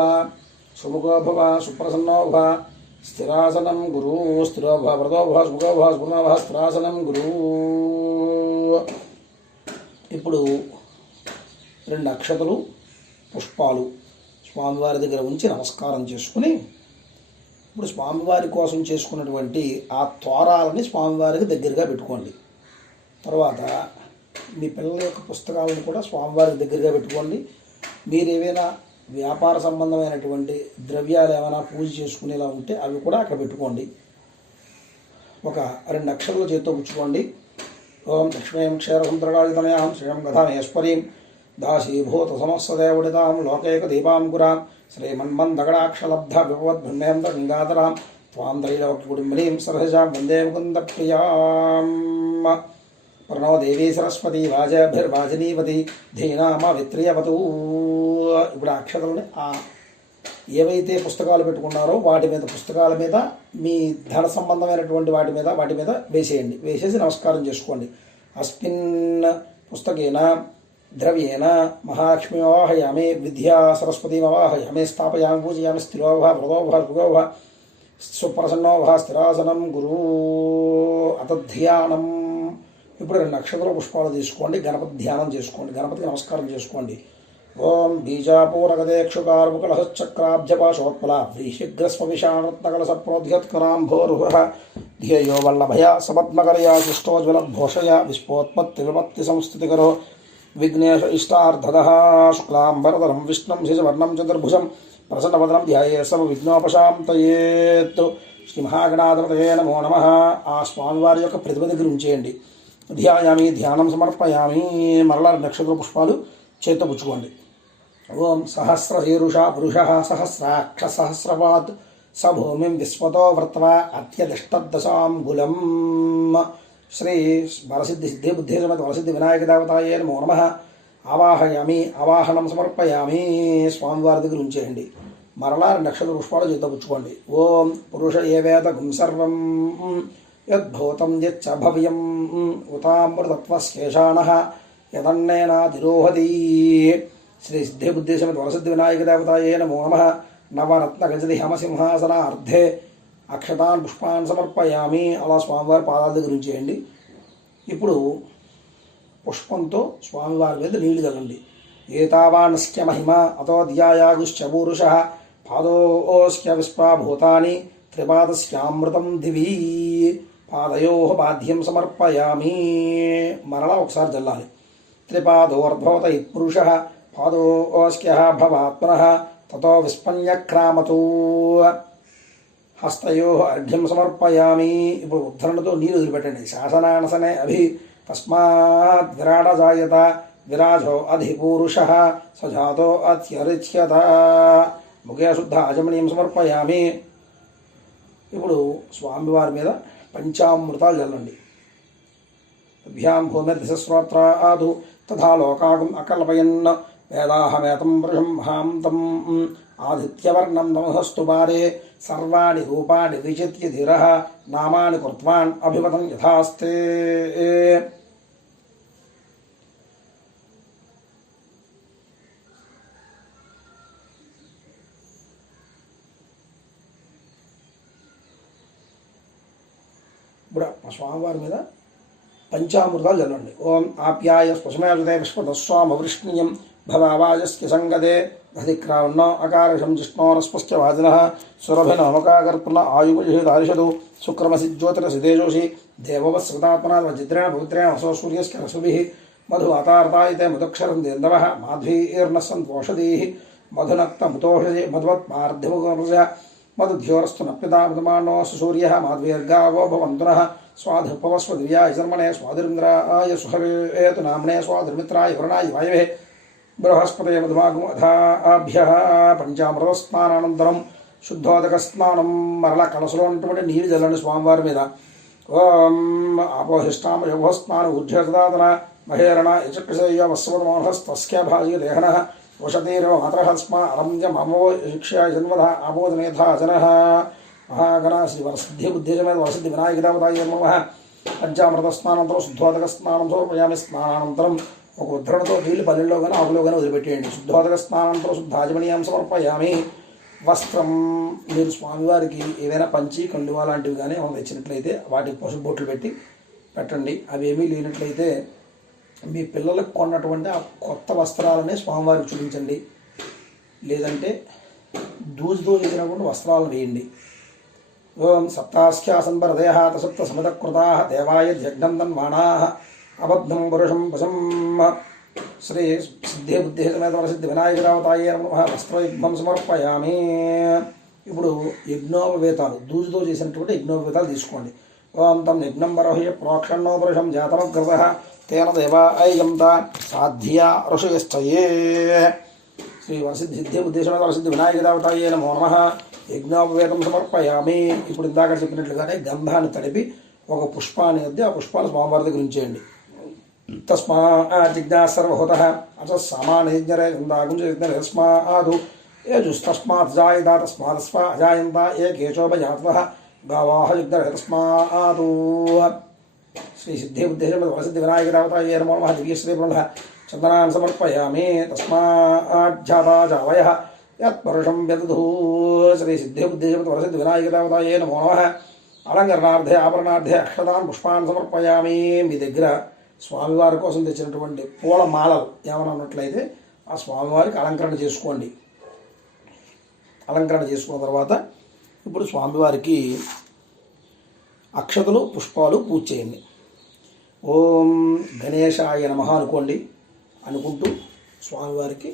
సుముఖోభవ సుప్రసన్నోభవ స్థిరాసనం గురు స్థిరోభవ వ్రతోభవ సుముఖోభవ సుప్రసన్నోభవ స్థిరాసనం గురు. ఇప్పుడు 2 అక్షతలు పుష్పాలు స్వామివారి దగ్గర ఉంచి నమస్కారం చేసుకుని ఇప్పుడు స్వామివారి కోసం చేసుకున్నటువంటి ఆ తోరాలని స్వామివారికి దగ్గరగా పెట్టుకోండి. తర్వాత మీ పిల్లల యొక్క పుస్తకాలను కూడా స్వామివారికి దగ్గరగా పెట్టుకోండి. మీరు ఏవైనా వ్యాపార సంబంధమైనటువంటి ద్రవ్యాలు ఏమైనా పూజ చేసుకునేలా ఉంటే అవి కూడా అక్కడ పెట్టుకోండి. ఒక 2 అక్షరాలు చేతితో పుచ్చుకోండి. ఓం లక్ష్మీం క్షీరసముద్రరాజితనయాం శ్రీం గతామేశ్వరీం దాసీభూత సమస్తదేవడితాం లోకైక దీపాంకురాం శ్రీమన్మందగడాక్షలబ్ధ విభవద్బ్రహ్మేంద్ర గంగాధరాం త్వాం త్రైలోక్యకుటుంబినీం సరసాం వందే ముకుంద ప్రియాం. ప్రణో దేవీ సరస్వతి వాజభిర్వాజనీవతి ధీనామ విత్రియవతూ. ఇప్పుడు ఆ అక్షరాలని ఏవైతే పుస్తకాలు పెట్టుకున్నారో వాటి మీద పుస్తకాల మీద మీ ధన సంబంధమైనటువంటి వాటి మీద వేసేయండి. వేసేసి నమస్కారం చేసుకోండి. అస్మిన్ పుస్తకేన ద్రవ్యేన మహాలక్ష్మీ అవాహయామి విద్యా సరస్వతీ అవాహయామి స్థాపయామి పూజయామి. స్థిరోభ వ్రతోభ సుగోభ సుప్రసన్నోభ స్థిరాసనం గురు అతధ్యానం. ఇప్పుడు 2 అక్షతల పుష్పాలు తీసుకోండి. గణపతి ధ్యానం చేసుకోండి. గణపతికి నమస్కారం చేసుకోండి. ఓం బీజాపూరగదేక్షుకార్ముకలశ్చక్రాబ్జపాశోత్పల వ్రీషిగ్రస్మవిషాణరత్నకలసప్రోద్యత్కరాంభోరుహ ధియో వల్లభయ సమత్మకరయా శిష్టోజ్వలద్భోషయ విస్ఫోత్పత్తి విపత్తి సంస్థితికరో విఘ్నేశ ఇష్టార్థదః శుక్లాంబరధరం విష్ణుం శశివర్ణం చతుర్భుజం ప్రసన్నవదనం ధ్యాయే సర్వ విఘ్నోపశాంతయేత్. శ్రీ మహాగణాధిపతయే నమో నమః. ఆ స్వామివారి యొక్క ప్రతిమ దగ్గర ఉంచేయండి. ధ్యాయామి ధ్యానం సమర్పయామి. మరలా 2 నక్షత్ర పుష్పాలు చేత్తో పుచ్చుకోండి. ఓం సహస్రశీరుష పురుష సహస్రాక్ష సహస్రపాత్ స భూమిం విశ్వతో వృత్వా అత్యదిష్టదశాంగులం. శ్రీ వరసిద్ధి సిద్ధి బుద్ధి సమేత వరసిద్ధి వినాయక దేవతాయే నమో నమః. ఆవాహయామి ఆవాహనం సమర్పయామి. స్వామివారి దగ్గర ఉంచేయండి. మరలా 2 నక్షత్ర పుష్పాలు చేత్తో పుచ్చుకోండి. ఓం పురుష ఏవేదగుం సర్వం యద్భూతం యచ్చ భవ్యం ఉతామృతత్వశేషాణః యదన్నేనాతిరోహతి. శ్రీ సిద్ధి బుద్ధి సమేత వరసిద్ధి వినాయక దేవతాయే నమో నమః. నవరత్నగజది హేమసింహాసనార్థే అక్షతాన్ పుష్పాన్ సమర్పయామి. అలా స్వామివారి పాదాల దగ్గర ఉంచేయండి. ఇప్పుడు పుష్పంతో స్వామివారి మీద నీళ్లు చల్లండి. ఏతావానస్య మహిమ అతో ధ్యాయాగుశ్చ పూరుషః పాదోస్య విశ్వాభూతాని త్రిపాదస్యామృతం దివి పాదయోః పాద్యం సమర్పయామి. మరలా ఒకసారి చల్లాలి. త్రిపాదోర్ధ్వత పురుషః పాదోస్య భవాత్మనః తతో విస్పన్యక్రామతు హస్తయోః అర్ఘ్యం సమర్పయామి. ఇప్పుడు ఉద్ధరణతో నీరు వదిలిపెట్టండి. శాసనానసనే అభి తస్మాత్ విరాట జాయత విరాజో అధిపూరుషః సజాతో అత్యరిచ్యత. ముఖే శుద్ధ ఆచమనీయం సమర్పయామి. ఇప్పుడు స్వామివారి మీద పంచామృతాలు చల్లండి. అభ్యాం భూమిర్దిశస్రోత్రాదు తథా లోకాగం అకల్పయన్ వేదాహమేతం పురుషం మహాంతం ఆదిత్యవర్ణం నమస్తు పారే సర్వాణి రూపాణి విచిత్య ధీరః నామాని కృత్వాన్ అభివదన్ యథాస్తే. ఇప్పుడు స్వామివారి మీద పంచామృతాలు చల్లండి. ఓం ఆప్యాయ స్పశమేదే విశ్వతస్వామవృష్ణీయం భవావాజస్య సంగదే దధిక్రావణ అకారషం జిష్ణోరస్పశ్చ వాజినః సురభినమకాకర్పణ ఆయుషిదారిషదు శుక్రమసి జ్యోతిరసి తేజోషి దేవవస్సృతాత్మనాజిద్రేణ పవిత్రేణ వసో సూర్యస్య రసుభిః మధు అతార్తాయితే మధుక్షరం దేందవః మాధ్వీర్నస్సంతోషధీః మధునక్తముతోషధి మధువత్పార్థిముగర్జ మధుధ్యోరస్తు నప్యతా మధుమానోऽస్తు సూర్యः మాధ్వీర్గావో భవంతునః స్వాధుపవస్వ దివ్యాయ శర్మణే స్వాధురింద్రాయ సుహవేతు నామ్నే స్వాధుర్మిత్రాయ వరుణాయ వాయవే బృహస్పతయ మధుమాగుమధాభ్యః. పంచామృతస్నానానంతరం శుద్ధోదక స్నానం. మరలా కలసలో ఉన్నటువంటి నీరు చల్లండి స్వామివారి మీద. ఓం ఆపోహిష్టామయోస్నాన ఊర్ధ్వదాతన మహేరణ యచక్షయ వస్వతమోహస్తస్య భాగ్య దేహనః वशतीर्व मातृहस्मा अरम्यमो शिक्षा जन्मध आमोदनेथा जनः महागणा श्री वरसिद्धि बुद्धिजमेत वरसिद्धि विनायकदेवताय नमः పంచామృతస్నానంతరం శుద్ధోదక స్నానం సమర్పయామి స్నానానంతరం ఒక ఉద్ధరణతో నీళ్ళు పల్లెల్లో కానీ ఆకులో కానీ వదిలిపెట్టేయండి శుద్ధోదక స్నానానంతరం శుద్ధాజమనీయం సమర్పయామి వస్త్రం మీరు స్వామివారికి ఏదైనా పంచి కండువా లాంటివి కానీ మనం తెచ్చినట్లయితే వాటికి పసుపు బొట్లు పెట్టి పెట్టండి అవి ఏమీ లేనట్లయితే మీ పిల్లలకు కొన్నటువంటి ఆ కొత్త వస్త్రాలనే స్వామివారికి చూపించండి లేదంటే దూజితో చేసినటువంటి వస్త్రాలను వేయండి ఓం సప్తాస్ఖ్యాసన్వరదేహాత సప్త సమదకృతా దేవాయ జగ్నం తన్వాణా అబద్ధం పురుషం వశం శ్రీ సిద్ధి బుద్ధి సమేత వరసిద్ధి వినాయకరావతాయ నమః వస్త్రయుగ్మం సమర్పయామి ఇప్పుడు యజ్ఞోపవేతాలు దూజితో చేసినటువంటి యజ్ఞోపవేతాలు తీసుకోండి ఓం తం యజ్ఞం వరోహ్య ప్రోక్షణో పురుషం జాతమగ్రత తేన దేవాయంత సాధ్యా ఋషయశ్చయే శ్రీ వరసిద్ధి సిద్ధి బుద్ధి సమేత వరసిద్ధి వినాయకరావతాయ నమో నమః యజ్ఞోపవేతం సమర్పయామి ఇప్పుడు ఇందాక చెప్పినట్లుగానే గంధాన్ని తడిపి ఒక పుష్పాన్ని వద్ద ఆ పుష్పాన్ని స్వామివారి దగ్గర ఉంచేయండి తస్మాజ్ఞా సర్వహుత అచ సామాన్యజ్ఞరే గంధాగుంజస్మాదు ఏజుస్తస్మాత్ జాయత తస్మాత్స్వ అజాయంత ఏ కేశోపజాత గావాహ యుగ్ధరస్మాదు శ్రీ సిద్ధి బుద్ధి వరసిద్ధి వినాయకరావతాయ నమో నమః దివ్యశ్రీ బ్రహ్మ చందనాన్ని సమర్పయామి తస్మాజ్జాతా జావయ యత్పరుషం వ్యదధూ శ్రీ సిద్ధి బుద్ధి వరసిద్ధి వినాయకదేవతాయే నమో నమః అలంకరణార్థే ఆభరణార్థే అక్షతాన్ పుష్పాన్ని సమర్పయామి మీ దగ్గర స్వామివారి కోసం తెచ్చినటువంటి పూల మాలలు ఏమైనా ఉన్నట్లయితే ఆ స్వామివారికి అలంకరణ చేసుకోండి అలంకరణ చేసుకున్న తర్వాత ఇప్పుడు స్వామివారికి అక్షతలు పుష్పాలు పూజ చేయండి ఓం గణేశాయ నమః అనుకుంటూ స్వామివారికి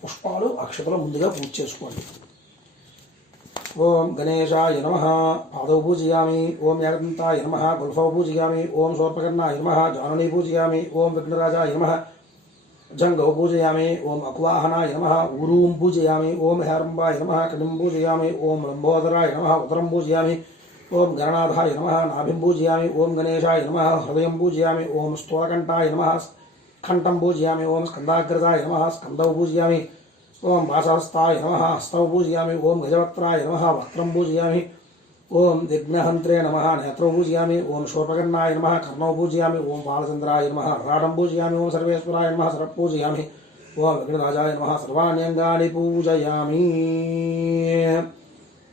పుష్పాలు అక్షతలు ముందుగా పూజ చేసుకోండి ఓం గణేశాయ నమః పాదౌ పూజయామి ఓం యాగదంతాయ నమః గుల్ఫౌ పూజయామి ఓం శూర్పకర్ణాయ నమః జానునీ పూజయామి ఓం విఘ్నరాజాయ నమః జంగౌ పూజయామి ఓం అక్వాహనాయ నమః ఊరూం పూజయామి ఓం హేరంబాయ నమః కటిం పూజయామి ఓం లంబోదరాయ నమః ఉదరం పూజయామి ఓం గణనాథాయ నమః నాభిం పూజయామి ఓం గణేశాయ నమః హృదయం పూజయామి ఓం స్థూలకంఠాయ నమః కంఠం పూజయామి ఓం స్కందాగ్రజాయ నమః స్కందౌ పూజయామి ఓం వాసహస్తాయ నమః హస్తౌ పూజయామి ఓం గజవక్త్రాయ నమః వక్త్రం పూజయామి ఓం విఘ్నహంత్రే నమః నేత్రౌ పూజయామి ఓం శూర్పకర్ణాయ నమః కర్ణౌ పూజయామి ఓం బాలచంద్రాయ నమః రాడం పూజయామి ఓం సర్వేశ్వరాయ నమః సర్వ పూజయామి ఓం విఘ్నరాజాయ నమః సర్వాణ్యంగాని పూజయామి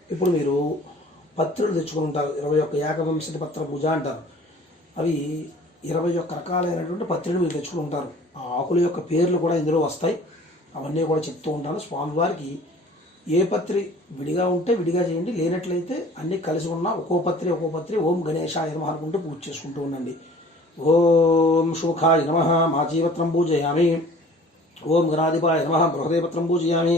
ఇప్పుడు మీరు పత్రులు తెచ్చుకుని ఉంటారు 21 ఏకవింశతి పత్ర పూజ అంటారు అవి 21 రకాలైనటువంటి పత్రులు మీరు తెచ్చుకుని ఉంటారు ఆ ఆకుల యొక్క పేర్లు కూడా ఇందులో వస్తాయి అవన్నీ కూడా చెప్తూ ఉంటాను స్వామివారికి ఏ పత్రి విడిగా ఉంటే విడిగా చేయండి లేనట్లయితే అన్నీ కలిసి ఉన్న ఒక్కో పత్రి ఓం గణేశాయ నమః అనుకుంటూ పూజ చేసుకుంటూ ఉండండి ఓం శుఖాయ నమః మాచీపత్రం పూజయామి ఓం గణాధిపాయ నమః బృహదేపత్రం పూజయామి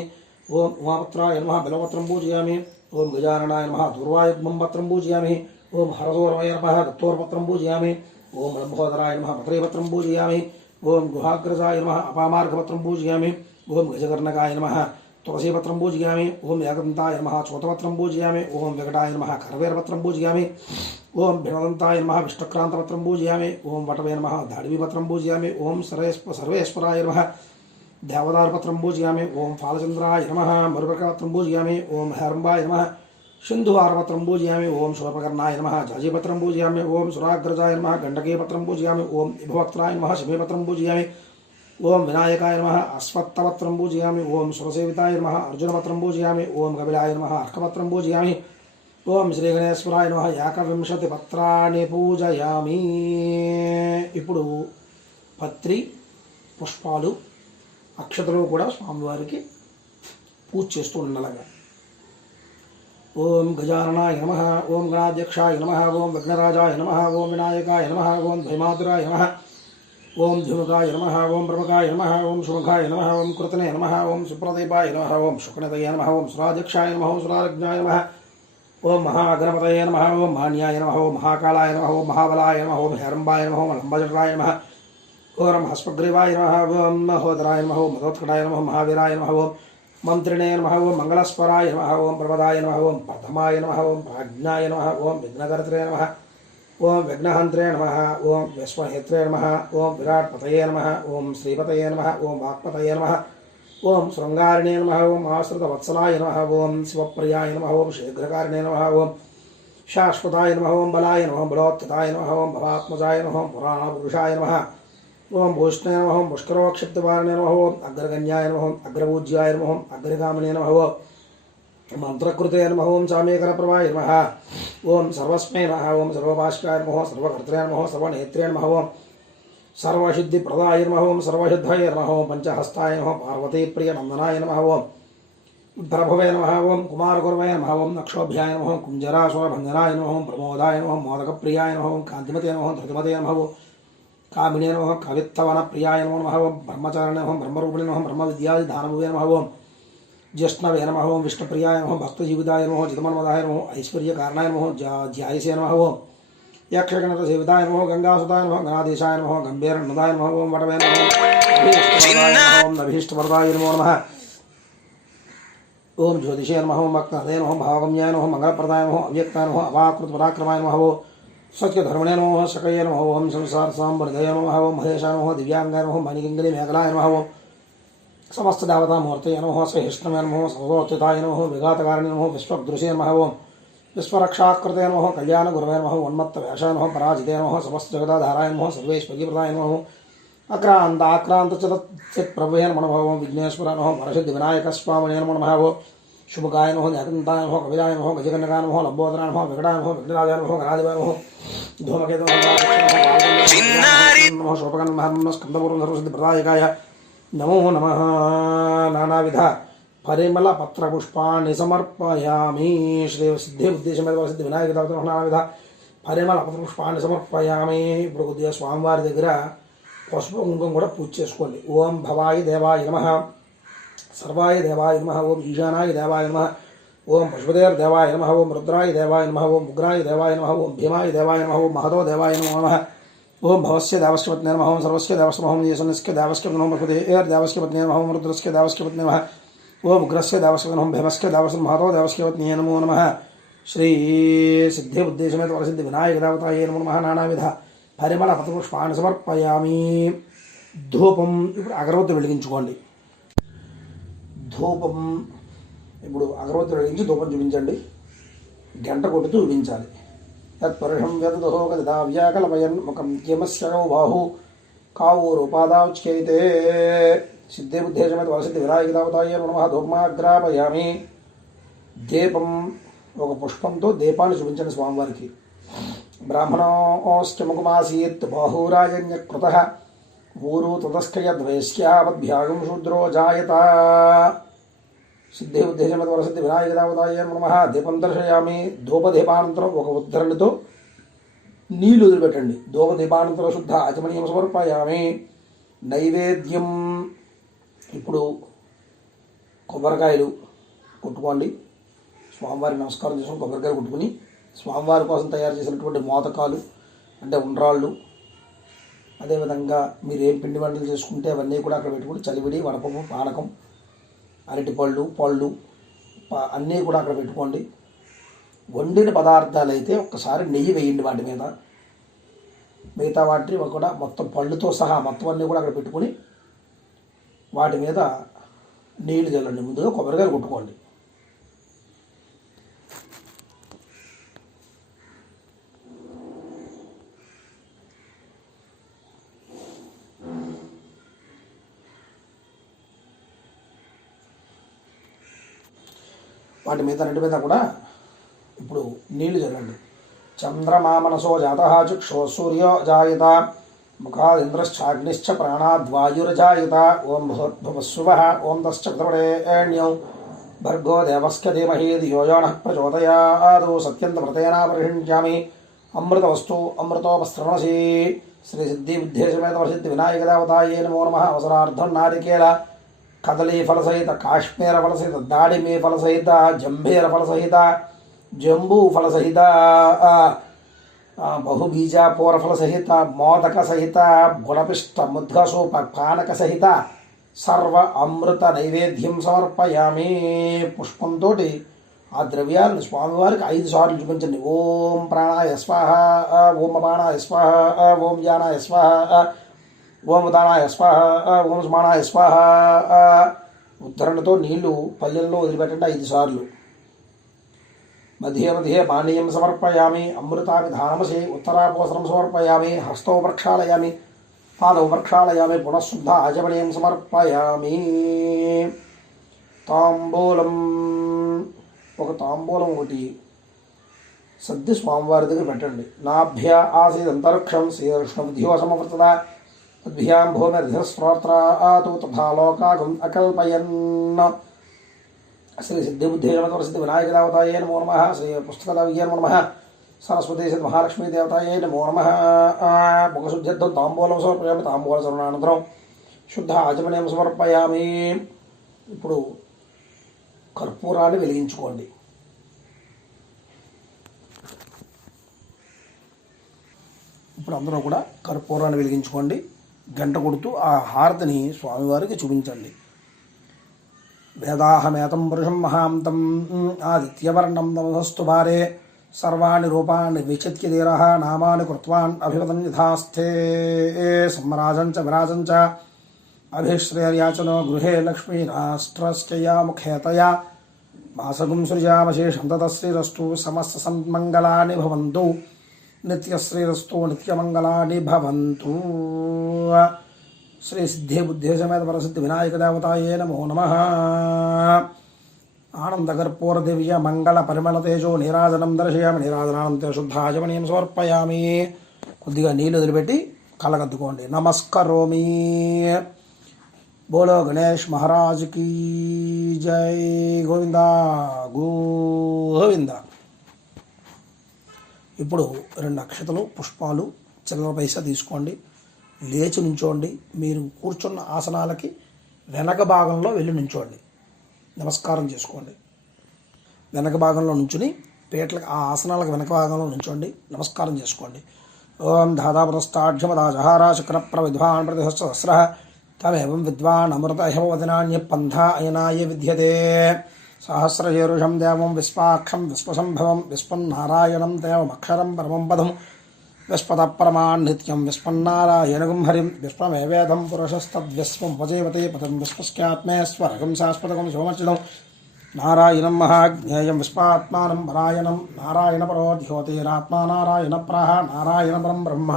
ఓం ఉమాపత్రాయ నమః బలపత్రం పూజయామి ఓం గజాననాయ నమః దూర్వాయుగ్మం పత్రం పూజయామి ఓం హరదూరవయ నమః దత్తోర్పత్రం పూజయామి ఓం లంబోదరాయ నమః పత్రేపత్రం పూజయామి ఓం గుహాగ్రజాయ నమః అపామార్గపత్రం పూజయామి ఓం గజకర్ణకాయ నమః తులసీపత్రం పూజయామి ఓం ఏకదంతాయ నమః చోతపత్రం పూజయామి ఓం వెంకటాయ నమః కరవేరపత్రం పూజయామి ఓం భిణదంతాయ నమః విష్ణుక్రాంతపత్రం పూజయామి ఓం వటవే నమః దాడివీపత్రం పూజయామి ఓం సర్వేశ్వరాయ నమః దేవదారపత్రం పూజయామి ఓం ఫాలచంద్రాయ నమః మరుపకపత్రం పూజయామి ఓం హేరంబాయ నమః సింధువారపత్రం పూజయామి ఓం శూర్పకర్ణాయ నమః జాజీపత్రం పూజయామి ఓం సురాగ్రజాయ నమః గండకీపత్రం పూజయామి ఓం విభవక్త్రాయ నమః శమీపత్రం పూజయామి ఓం వినాయకాయ నమః అశ్వత్థపత్రం పూజయామి ఓం సురసేవితాయ నమః అర్జునపత్రం పూజయామి ఓం కపిలాయ నమః అర్కపత్రం పూజయామి ఓం శ్రీగణేశ్వరాయ నమః ఏకవింశతి పత్రాన్ని పూజయామి ఇప్పుడు పత్రి పుష్పాలు అక్షతలు కూడా స్వామివారికి పూజ చేస్తూ ఉండాలగా ఓం గజాననాయ నమః ఓం గణాధ్యక్షాయ నమః ఓం విఘ్నరాజాయ నమః ఓం వినాయకాయ నమః ఓం ధైమాతురాయ నమః ఓం ధుముకాయ నమః ఓం ప్రముఖాయ నమః ఓం శుముఖాయ నమః ఓం కృతనే నమః ఓం సుప్రదీపాయ నమః ఓం శుక్నదయ నమః ఓం సురాధ్యక్షాయ నమః ఓం సురాజ్ఞాయ నమః ఓం మహాగణపతయ నమః ఓం మాన్యాయ నమః ఓం మహాకాళాయ నమః ఓం మహాబలాయ నమః ఓం హేరంబాయ నమః ఓం లంబజటాయ నమః ఓం హస్పగ్రీవాయ నమః ఓం మహోదరాయ నమః ఓం మదోత్కటాయ నమః మహావీరాయ నమః ఓం మంత్రిణే నమః ఓం మంగళస్వరాయ నమః ఓం ప్రమదాయ నమః ఓం ప్రథమాయ నమః ఓం ప్రాజ్ఞాయ నమః ఓం విఘ్నకర్త్రే నమః ఓం విఘ్నహంత్రే నమః ఓం విశ్వహేత్రే నమః ఓం విరాట్పతయే నమః ఓం శ్రీపతయే నమః ఓం వాక్పతయే నమః ఓం శృంగారిణే నమః ఓం ఆశ్రితవత్సలాయ నమః ఓం శివప్రియాయ నమః ఓం శీఘ్రకారిణే నమః ఓం శాశ్వతాయ నమః ఓం బలాయ నమః బలోత్థితాయ నమః ఓం భవాత్మజాయ నమః పురాణపురుషాయ నమః ఓం భూష్ణాయ నమః ఓం పుష్కరోక్షిప్తవారిణే నమః ఓం అగ్రగణ్యాయ నమః ఓం అగ్రపూజ్యాయ నమః ఓం అగ్రగామినే నమః ఓం మంత్రకృతే నమః ఓం చామేకరప్రభాయ నమః ఓం సర్వస్మై నమః ఓం సర్వభాష్కాయ నమః సర్వకర్త్రే నమః సర్వనేత్రే నమః ఓం సర్వసిద్ధిప్రదాయ నమః ఓం సర్వసిద్ధాయ నమః ఓం పంచహస్తాయ నమః పార్వతీప్రియనందనాయ నమః ఓం ప్రభవే నమః ఓం కుమారగురవే నమః ఓం నక్షోభ్యాయ నమః ఓం కుంజరాసురభంజనాయ నమః ఓం ప్రమోదాయ నమః ఓం మోదకప్రియాయ నమః ఓం కాంతిమతే నమః ఓం ధృతిమతే నమః ఓం కామినే నమః కవిత్తవనప్రియాయ నమో నమః ఓం బ్రహ్మచారిణే నమః బ్రహ్మరూపిణే నమః బ్రహ్మవిద్యాధిధానభువే నమః ఓం జ్యేష్ఠవే నమః ఓం విష్ణుప్రియాయ నమః భక్తజీవితాయ నమః జితమన్మదాయ నమః ఐశ్వర్యకారణాయ నమః జ్యాయసే నమః ఓం యక్షగణతసేవితాయ నమః గంగాసుతాయ నమః గణాధీశాయ నమః గంభీరన్నదాయ నమః ఓం వటవే నమః ఓం నభీష్టవరదాయ నమో నమః ఓం జ్యోతిషే నమః ఓం భక్తహృదయ నమః భావగమ్యాయ నమః మంగళప్రదాయ నమః అవ్యక్తాయ నమః అవాకృతపరాక్రమాయ నమః ఓం సత్యధర్మణే నమః శకయ నమః ఓం సంసార సాంబర్ధయ నమః ఓం మహేశాయ నమః దివ్యాంగాయ నమః మణికింగళి మేఘలాయ నమః ఓం సమస్త దేవతామూర్తయ నమః శ్రేష్ఠమే నమః సర్వోత్థితాయ నమః విఘాతకారిణే నమః విశ్వదృశే నమః ఓం విశ్వరక్షాకృతే నమః కళ్యాణగురవే నమః ఉన్మత్తవేషాయ నమః పరాజితే నమః సమస్త జగదాధారాయ నమః సర్వేశ్వర్యప్రదాయ నమః ఆక్రాంత చిత్ప్రభవే నమః ఓం విఘ్నేశ్వర నమః వరసిద్ధి వినాయక స్వామినే నమః ఓం శుభకాయ నమః జ్ఞాతంతాయ నమః కవిరాయ నమః గజకన్నకాయ నమః లంబోదరాయ నమః వికటాయ నమః విఘ్నరాజాయ నమః గణాధిపాయ నమః ధూమకేతు నమః శోభకన్ మహర్మ స్కందపూర్వం సర్వసిద్ధిప్రదాయకాయ నమో నమః నానావిధ పరిమళ పత్రపుష్పాన్ని సమర్పయామి శ్రీ సిద్ధి ఉద్దేశమైన సిద్ధి వినాయక దేవత నానావిధ పరిమళ పత్రపుష్పాన్ని సమర్పయామి. ఇప్పుడు కొద్దిగా స్వామివారి దగ్గర పసుపు కుంకుమ కూడా పూజ చేసుకోండి. ఓం భవాయ దేవాయ నమః సర్వాయ దేవాయ నమః ఓం ఈశానాయ దేవాయ నమః ఓం పశుపతేర్ దేవాయ నమః ఓం రుద్రాయ దేవాయ నమః ఓం ఉగ్రాయ దేవాయ నమః ఓం భీమాయ దేవాయ నమః ఓం మహదో దేవాయ నమో నమః ఓం భవస్య దేవస్య పత్నే నమః ఓం సర్వస్య దేవస్య నమః ఓం ఈశానస్య దేవస్య నమః పశుపతేర్ దేవస్య పత్నే నమః ఓం రుద్రస్య దేవస్య పత్నే నమః ఓం ఉగ్రస్య దేవస్య నమః భీమస్య దేవస్య మహదో దేవస్య పత్నే నమో నమః శ్రీ సిద్ధి ఉద్దేశమేత వరసిద్ధి వినాయక దేవతాయే నమో నమః నానావిధ పరిమళ పత్రపుష్పాన్ని సమర్పయామి. ధూపం ఇప్పుడు అగరబత్తి వెలిగించుకోండి. ధూపం ఇప్పుడు అగరబత్తి వెలిగించి ధూపం చూపించండి. గంట కొడుతూ చూపించాలి. తత్పరుషం వ్యతదోగదావ్యాకల్పయన్ ముఖం కేమస్యో బాహు కావూరుపాదాచ్యైతే సిద్ధే బుద్ధేశమేత వరసిద్ధి వినాయక దేవతాయే నమః ధూపమాగ్రాపయామి. దీపం ఒక పుష్పంతో దీపాన్ని చూపించండి స్వామివారికి. బ్రాహ్మణోశ్చముఖమాసీత్ బాహూరాజన్యకృతః ఊరు తతస్కయద్వైశ్యావద్భ్యాగం శూద్రో జాయత. సిద్ధి ఉద్దేశమేత వరసిద్ధి వినాయక దేవతాయే నమః దీపం దర్శయామి. ధూపదీపానంతరం ఒక ఉద్ధరణితో నీళ్లు వదిలిపెట్టండి. ధూపదీపానంతరం శుద్ధ ఆచమనీయం సమర్పయామి. నైవేద్యం ఇప్పుడు కొబ్బరికాయలు కొట్టుకోండి. స్వామివారికి నమస్కారం చేసుకుని కొబ్బరికాయలు కొట్టుకుని స్వామివారి కోసం తయారు చేసినటువంటి మోదకాలు అంటే ఉండ్రాళ్ళు, అదేవిధంగా మీరు ఏం పిండి వంటలు చేసుకుంటే అవన్నీ కూడా అక్కడ పెట్టుకుని చలివిడి, వడపప్పు, పానకం, అరటిపళ్ళు, పళ్ళు అన్నీ కూడా అక్కడ పెట్టుకోండి. వండిన పదార్థాలు అయితే ఒక్కసారి నెయ్యి వేయండి వాటి మీద. మిగతా వాటిని కూడా మొత్తం పళ్ళుతో సహా మొత్తం అన్నీ కూడా అక్కడ పెట్టుకుని వాటి మీద నీళ్లు చల్లండి. ముందుగా కొబ్బరికాయలు కొట్టుకోండి. వాటి మీద అన్నిటి మీద కూడా ఇప్పుడు నీళ్లు చల్లండి. చంద్రమా మనసో జాత చక్షో సూర్యో జాయత ముఖాదింద్రశ్చాగ్నిశ్చ ప్రాణాద్వాయుర్జాయత. ఓం భూర్భువస్సువ ఓం తశ్చ పితృవరేణ్యం భర్గో దేవస్య ధీమహి ధియో యో నః ప్రచోదయాత్. సత్యంతమృతేనా పరిషించామి అమృతవస్తు అమృతోపస్రవణసి. శ్రీ సిద్ధి బుద్ధేశమేత వరసిద్ధి వినాయక దేవతాయే నమో నమః. అవసరార్థం నారికేల కదలీ ఫలసహిత, కాశ్మీర ఫలసహిత, దాడిమి ఫలసహిత, జంభీర ఫలసహిత, జంబూ ఫలసహిత, బహుబీజాపూర ఫలసహిత, మోదక సహిత, గుణపిష్ట ముద్గసూప పానక సహిత సర్వ అమృత నైవేద్యం సమర్పయామి. పుష్పంతో ఆ ద్రవ్యాలను స్వామివారికి 5 సార్లు చూపించండి. ఓం ప్రాణాయ స్వాహ, ఓం అపానాయ స్వాహ, ఓం జానాయ స్వాహ, ఓం ఉదానాయ స్వాహ, ఓం స్మానాయ స్వాహ. ఉద్ధరణతో నీళ్లు పల్లెల్లో వదిలిపెట్టండి 5 సార్లు. మధ్యే మధ్యే పానీయం సమర్పయామి, అమృతాభిధానమసి, ఉత్తరాపోసరం సమర్పయామి, హస్తౌ ప్రక్షాళయామి, పాదౌ ప్రక్షాళయామి, పునఃశుద్ధ ఆచమనీయం సమర్పయామి. తాంబూలం, ఒక తాంబూలం ఒకటి సర్ది స్వామివారి దగ్గర పెట్టండి. నాభ్య ఆసీదంతరిక్షం శ్రీకృష్ణబుద్ధ్యో సమవర్తత తద్భ్యాం భూమిర్ధిస్త్రోత్రాతు తథా లోకాగం అకల్పయన్. శ్రీ సిద్ధిబుద్ధే నమ, సిద్ధి వినాయక దేవతాయే నమో నమః, శ్రీ పుస్తకదేవ్యే నమో నమః, సరస్వతీ సిద్ధ మహాలక్ష్మీ దేవతాయే నమో నమః. ముఖశుద్ధ్యర్థం తాంబూలం సమర్పయామి. తాంబూల చరణానంతరం శుద్ధ ఆచమనీయం సమర్పయామి. ఇప్పుడు కర్పూరాన్ని వెలిగించుకోండి. ఇప్పుడు అందరూ కూడా కర్పూరాన్ని వెలిగించుకోండి. గంట కొడుతూ ఆ హారతిని స్వామివారికి చూపించండి. వేదాహమేతం పురుషం మహాంతం ఆదిత్యవర్ణం నమస్తు భారే సర్వాణి రూపాన్ని విచిత్య ధీరః నామాని కృత్వాన్ అభివదన్ యథాస్థే సమ్మరాజం చ విరాజం చ అభిశ్రేర్యాచనో గృహే లక్ష్మీ రాష్ట్రస్య ముఖేతయా మాసగుం సృజామశేషం తతశ్రీరస్తు సమస్త సన్మంగళాని భవంతు నిత్యశ్రీరస్తు నిత్యమంగళాని భవంతు. శ్రీ సిద్ధి బుద్ధి సమేత పరసిద్ధి వినాయక దేవతాయే నమో నమః. ఆనందకర్పూర దివ్య మంగళ పరిమళ తేజో నీరాజనం దర్శయామి. నీరాజనానంతే శుద్ధాచమనీయం సమర్పయామి. కొద్దిగా నీళ్ళు వదిలిపెట్టి కళ్ళకద్దుకోండి. నమస్కరోమి. బోలో గణేష్ మహారాజ్ కీ జై. గోవింద గోవింద. ఇప్పుడు 2 అక్షతలు పుష్పాలు చిల్లర పైసా తీసుకోండి. లేచి నుంచోండి. మీరు కూర్చున్న ఆసనాలకి వెనక భాగంలో వెళ్ళి నుంచోండి. నమస్కారం చేసుకోండి. వెనక భాగంలో నుంచుని పీటలకు ఆ ఆసనాలకు వెనక భాగంలో నుంచోండి. నమస్కారం చేసుకోండి. ఓం ధాతాపురస్తాఢ్యమదాజహారా చక్ర ప్రవిద్వాన్ ప్రతిహస్ర తమేవం విద్వాన్ అమృత హేమవదనాన్య పంథ అయనాయ విద్యతే. సహస్రశీరుషం దేవం విశ్వాక్షం విశ్వసంభవం విశ్వన్నారాయణం దేవమక్షరం పరమం పదం విశ్వత పరమాన్ నిత్యం విశ్వన్నారాయణగం హరిం విశ్వమేవేదం పురుషస్తద్విశ్వం ఉపజీవతే పదం విశ్వస్యాత్మేశ్వరగం శాశ్వతగం సోమర్చితం నారాయణం మహాజ్ఞేయం విశ్వాత్మానం పరాయణం నారాయణ పరో ధ్యోతిరాత్మా నారాయణ ప్రహ నారాయణ పరం బ్రహ్మ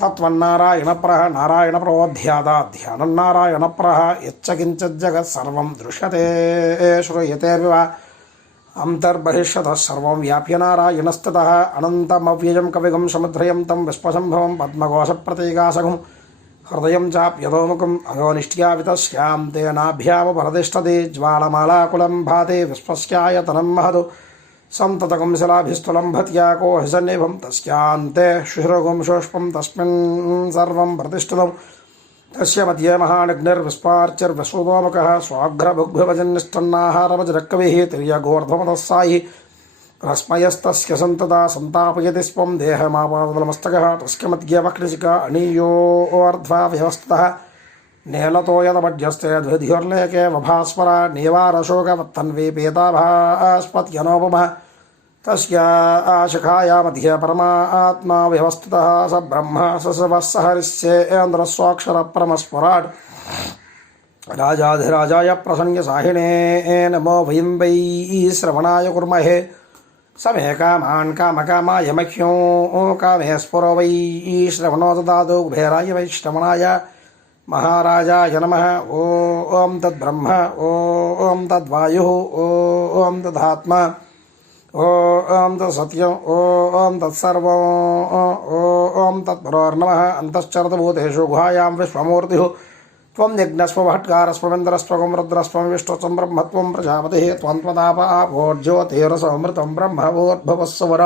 తత్వన్నారాయణ ప్రహ నారాయణ పరోధ్యాదా ధ్యానం నారాయణ ప్రహ యచ్చకించజ్జగత్ సర్వం దృశ్యతే శ్రూయతేర్వివ అంతర్బహిష్యతః సర్వం వ్యాప్య నారాయణస్తతః అనంతమవ్యయం కవిగం సముద్రయం తం విశ్వసంభవం పద్మకోశ ప్రతీకాశకం హృదయం చాప్యధోముఖం అయోనిష్ట్యా వితస్యాం తేనాభ్యామపరదిష్టతే జ్వాలమాలాకులం భాతే విశ్వస్యాయతనం మహదు సంతతకం శిలాభిస్థులం భత్యాకో హిసన్నిభం తస్యాంతే శుశ్రుగుం శోష్పం తస్మిన్ సర్వం ప్రతిష్ఠితం తస్య మధ్యే మహానిగ్నిర్విస్పార్చిర్విశ్వతోముఖః స్వాఘ్రభుగ్భవజన్నిష్టన్నాహారవజ్రక్కవిః తిర్యగోర్ధ్వమతస్సాయి రస్మయస్తస్య సంతతా సంతాపయతి స్వం దేహమాపాదలమస్తకः తస్య మధ్యే వక్లిశిఖ అనీయోర్ధ్వా వ్యవస్థితः నేలతో యదమధ్యస్తే ద్విధ్యుర్లేకే వభాస్వర నీవారశోకవత్తన్వీ పీతాభాస్పత్యనోపమः తస్య శిఖాయా మధ్య పరమాత్మా వ్యవస్థితः స బ్రహ్మ సశివः స హరిస్యేంద్రస్వాక్షర పరమస్వరాట్. రాజాధిరాజాయ ప్రసన్యసాహినే నమో వయం వై శ్రవణాయ కుర్మహే సమే కామాన్ కామకామాయ మహ్యం కామే స్ఫురో వై శ్రవణో దదాతు కుబేరాయ వై శ్రవణాయ మహారాజాయ నమః. ఓం తద్బ్రహ్మ ఓం తద్వాయు ఓం తదాత్మ ఓం తత్సత్యం ఓం తత్సర్వం ఓం తత్పరోర్నమః. అంతశ్చరతభూతేషు గుహాయాం విశ్వమూర్తిః త్వం యజ్ఞస్వభట్కారస్వమింద్రస్వగం రుద్రస్వం విష్ణుత్వం బ్రహ్మత్వం ప్రజాపతిః త్వం త్వదాప ఆపోర్జ్యోతిరసమృతం బ్రహ్మభూర్భువస్సువర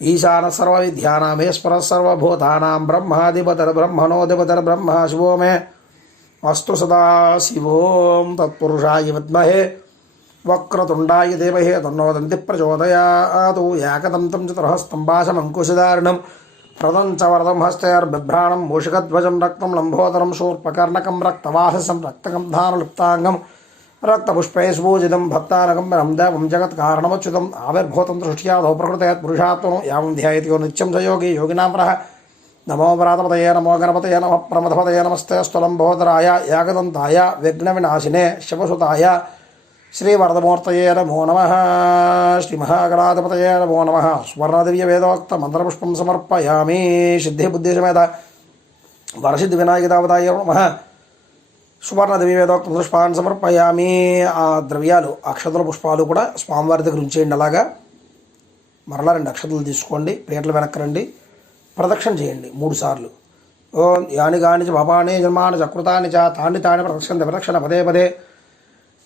ఈశాన సర్వవిద్యానామేశ్వర సర్వభూతానాం బ్రహ్మాధిపతిర్బ్రహ్మణోధిపతిర్బ్రహ్మ శివో మే అస్తు సదా శివోం తత్పురుషాయ విద్మహే వక్రతుండాయ ధీమహి తన్నో దంతి ప్రచోదయాతు. ఏకదంతం చతుర్హస్తం భాసమంకుశధారిణం ప్రదం చ వరదం హస్తైర్బిభ్రాణం మూషికధ్వజం రక్తం లంబోదరం శూర్పకర్ణకం రక్తవాహసం రక్తకం ధానలిప్తాంగం రక్తపుష్పై స్ఫూజితం భక్తానగం దేవం జగత్కారణమచ్యుతం ఆవిర్భూతం దృష్ట్యాదో ప్రకృతే పురుషాత్మను యావం ధ్యాయతి నిత్యం చ యోగి యోగినాం ప్రహ నమో వ్రాతపతయే నమో గణపతయే నమ ప్రమథపతయే నమస్తే స్థులంబోదరాయ యాగదంతాయ విఘ్నవినాశినే శివసుతాయ శ్రీవరదమూర్తయే నమో నమ. శ్రీ మహాగణాధిపతయే నమో నమ. స్వర్ణదివ్య వేదోక్త మంత్రపుష్పం సమర్పయామి. సిద్ధి బుద్ధి సమేత వరసిద్ధి వినాయక దేవతాయ నమ. సువర్ణదివ్య వేదోక్త పుష్పాన్ని సమర్పయామి. ఆ ద్రవ్యాలు అక్షతల పుష్పాలు కూడా స్వామివారి దగ్గర ఉంచేయండి. అలాగా మరలా 2 అక్షతలు తీసుకోండి, ప్లేట్ల వెనక్కి రండి, ప్రదక్షిణ చేయండి 3 సార్లు. ఓం యాని గాని చ పాపాని జన్మాని చకృతాని చ తాని తాని ప్రదక్షిణ పదే పదే.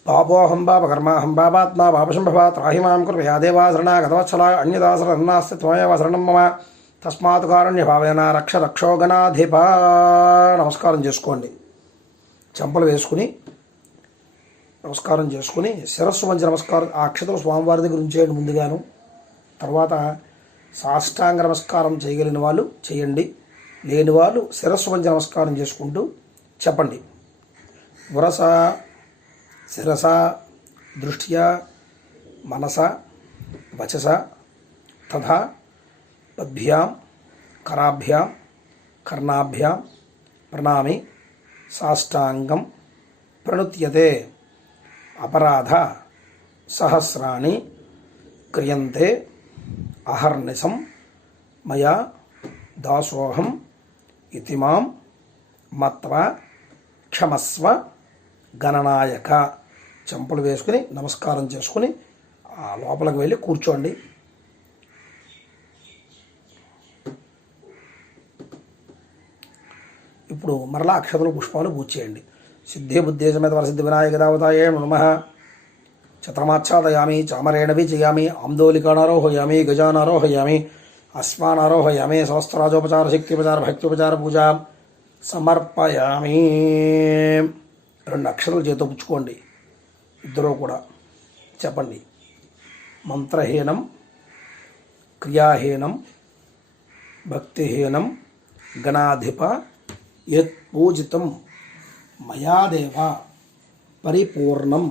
పాపోహం పాప కర్మాహం పాపాత్మా పాపశంభవ త్రాహిమాం కృపయా దేవా శరణాగతవత్సల అన్యదాసరన్నాస్తి త్వమేవ శరణం మమ తస్మాత్ కారుణ్య భావేన రక్ష రక్షోగణాధిప. నమస్కారం చేసుకోండి. చెంపలు వేసుకుని నమస్కారం చేసుకుని శిరస్సు మంచి నమస్కారం ఆ అక్షతలు స్వామివారి దగ్గర ఉంచేయండి ముందుగాను. తర్వాత సాష్టాంగ నమస్కారం చేయగలిగిన వాళ్ళు చేయండి, లేని వాళ్ళు శిరస్సు మంచి నమస్కారం చేసుకుంటూ చెప్పండి. వరస శిరస దృష్ట్యా మనస వచస తథా పద్భ్యాం కరాభ్యాం కర్ణాభ్యాం ప్రణామి సాష్టాంగం ప్రణుత్యతే అపరాధ సహస్రాణి క్రియంతే అహర్నిశం మయా దాసోహం ఇతి మాం మత్వా క్షమస్వ గణనాయక. చెంపలు వేసుకుని నమస్కారం చేసుకుని ఆ లోపలికి వెళ్ళి కూర్చోండి. ఇప్పుడు మరలా అక్షతలు పుష్పాలు పూజ చేయండి. సిద్ధి బుద్ధి సమేత వరసిద్ధి వినాయక దేవతాయే నమః. ఛత్రమాచ్ఛాదయామి చామరేణ విజయామి ఆందోళికానారోహయామి గజానారోహయామి అశ్వానారోహయామి సహస్రాజోపచార శక్తిపచార భక్త్యోపచార పూజ సమర్పయామి. 2 అక్షరాలు చేతితో పుచ్చుకోండి. ఇద్దరూ కూడా చెప్పండి. మంత్రహీనం క్రియాహీనం భక్తిహీనం గణాధిప యత్ పూజితం మయాదేవ పరిపూర్ణం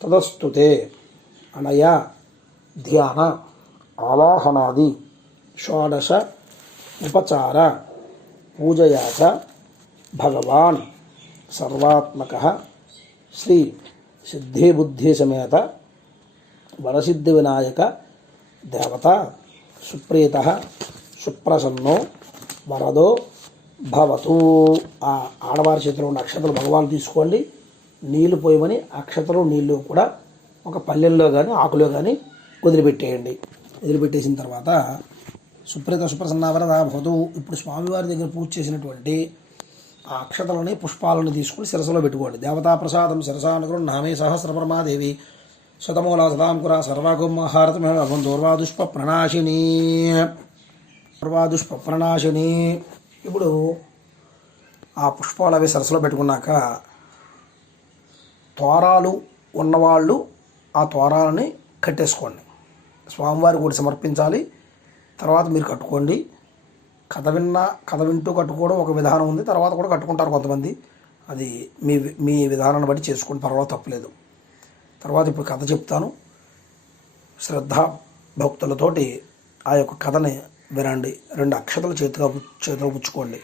తదస్తుతే అనయా ధ్యాన ఆవాహనాది షోడశ ఉపచార పూజయా చ భగవాన్ సర్వాత్మక శ్రీ సిద్ధిబుద్ధి సమేత వరసిద్ధి వినాయక దేవత సుప్రీత సుప్రసన్నో వరదో భవతు. ఆ ఆడవారి చేతిలో ఉన్న అక్షతలు భగవాన్ తీసుకోండి. నీళ్లు పోయమని అక్షతలు నీళ్లు కూడా ఒక పల్లెల్లో కానీ ఆకులో కానీ వదిలిపెట్టేయండి. వదిలిపెట్టేసిన తర్వాత సుప్రీత సుప్రసన్న వరద భవతు. ఇప్పుడు స్వామివారి దగ్గర పూజ చేసినటువంటి ఆ అక్షతలని పుష్పాలను తీసుకుని శిరసలో పెట్టుకోండి. దేవతా ప్రసాదం శిరసానుగృహ్ణామి సహస్రపరమాదేవి శతమూల సదాంకుర సర్వగుమ్మహారతమేవం దూర్వాదుష్ప ప్రణాశిని. ఇప్పుడు ఆ పుష్పాలు అవి సరస్సులో పెట్టుకున్నాక తోరాలు ఉన్నవాళ్ళు ఆ తోరాలని కట్టేసుకోండి. స్వామివారి కూడా సమర్పించాలి. తర్వాత మీరు కట్టుకోండి. కథ వింటూ కట్టుకోవడం ఒక విధానం ఉంది. తర్వాత కూడా కట్టుకుంటారు కొంతమంది. అది మీ విధానాన్ని బట్టి చేసుకోండి, పర్వాలేదు, తప్పలేదు. తర్వాత ఇప్పుడు కథ చెప్తాను. శ్రద్ధా భక్తులతోటి ఆ యొక్క కథని వినండి. 2 అక్షతలు చేతిలో పుచ్చుకోండి.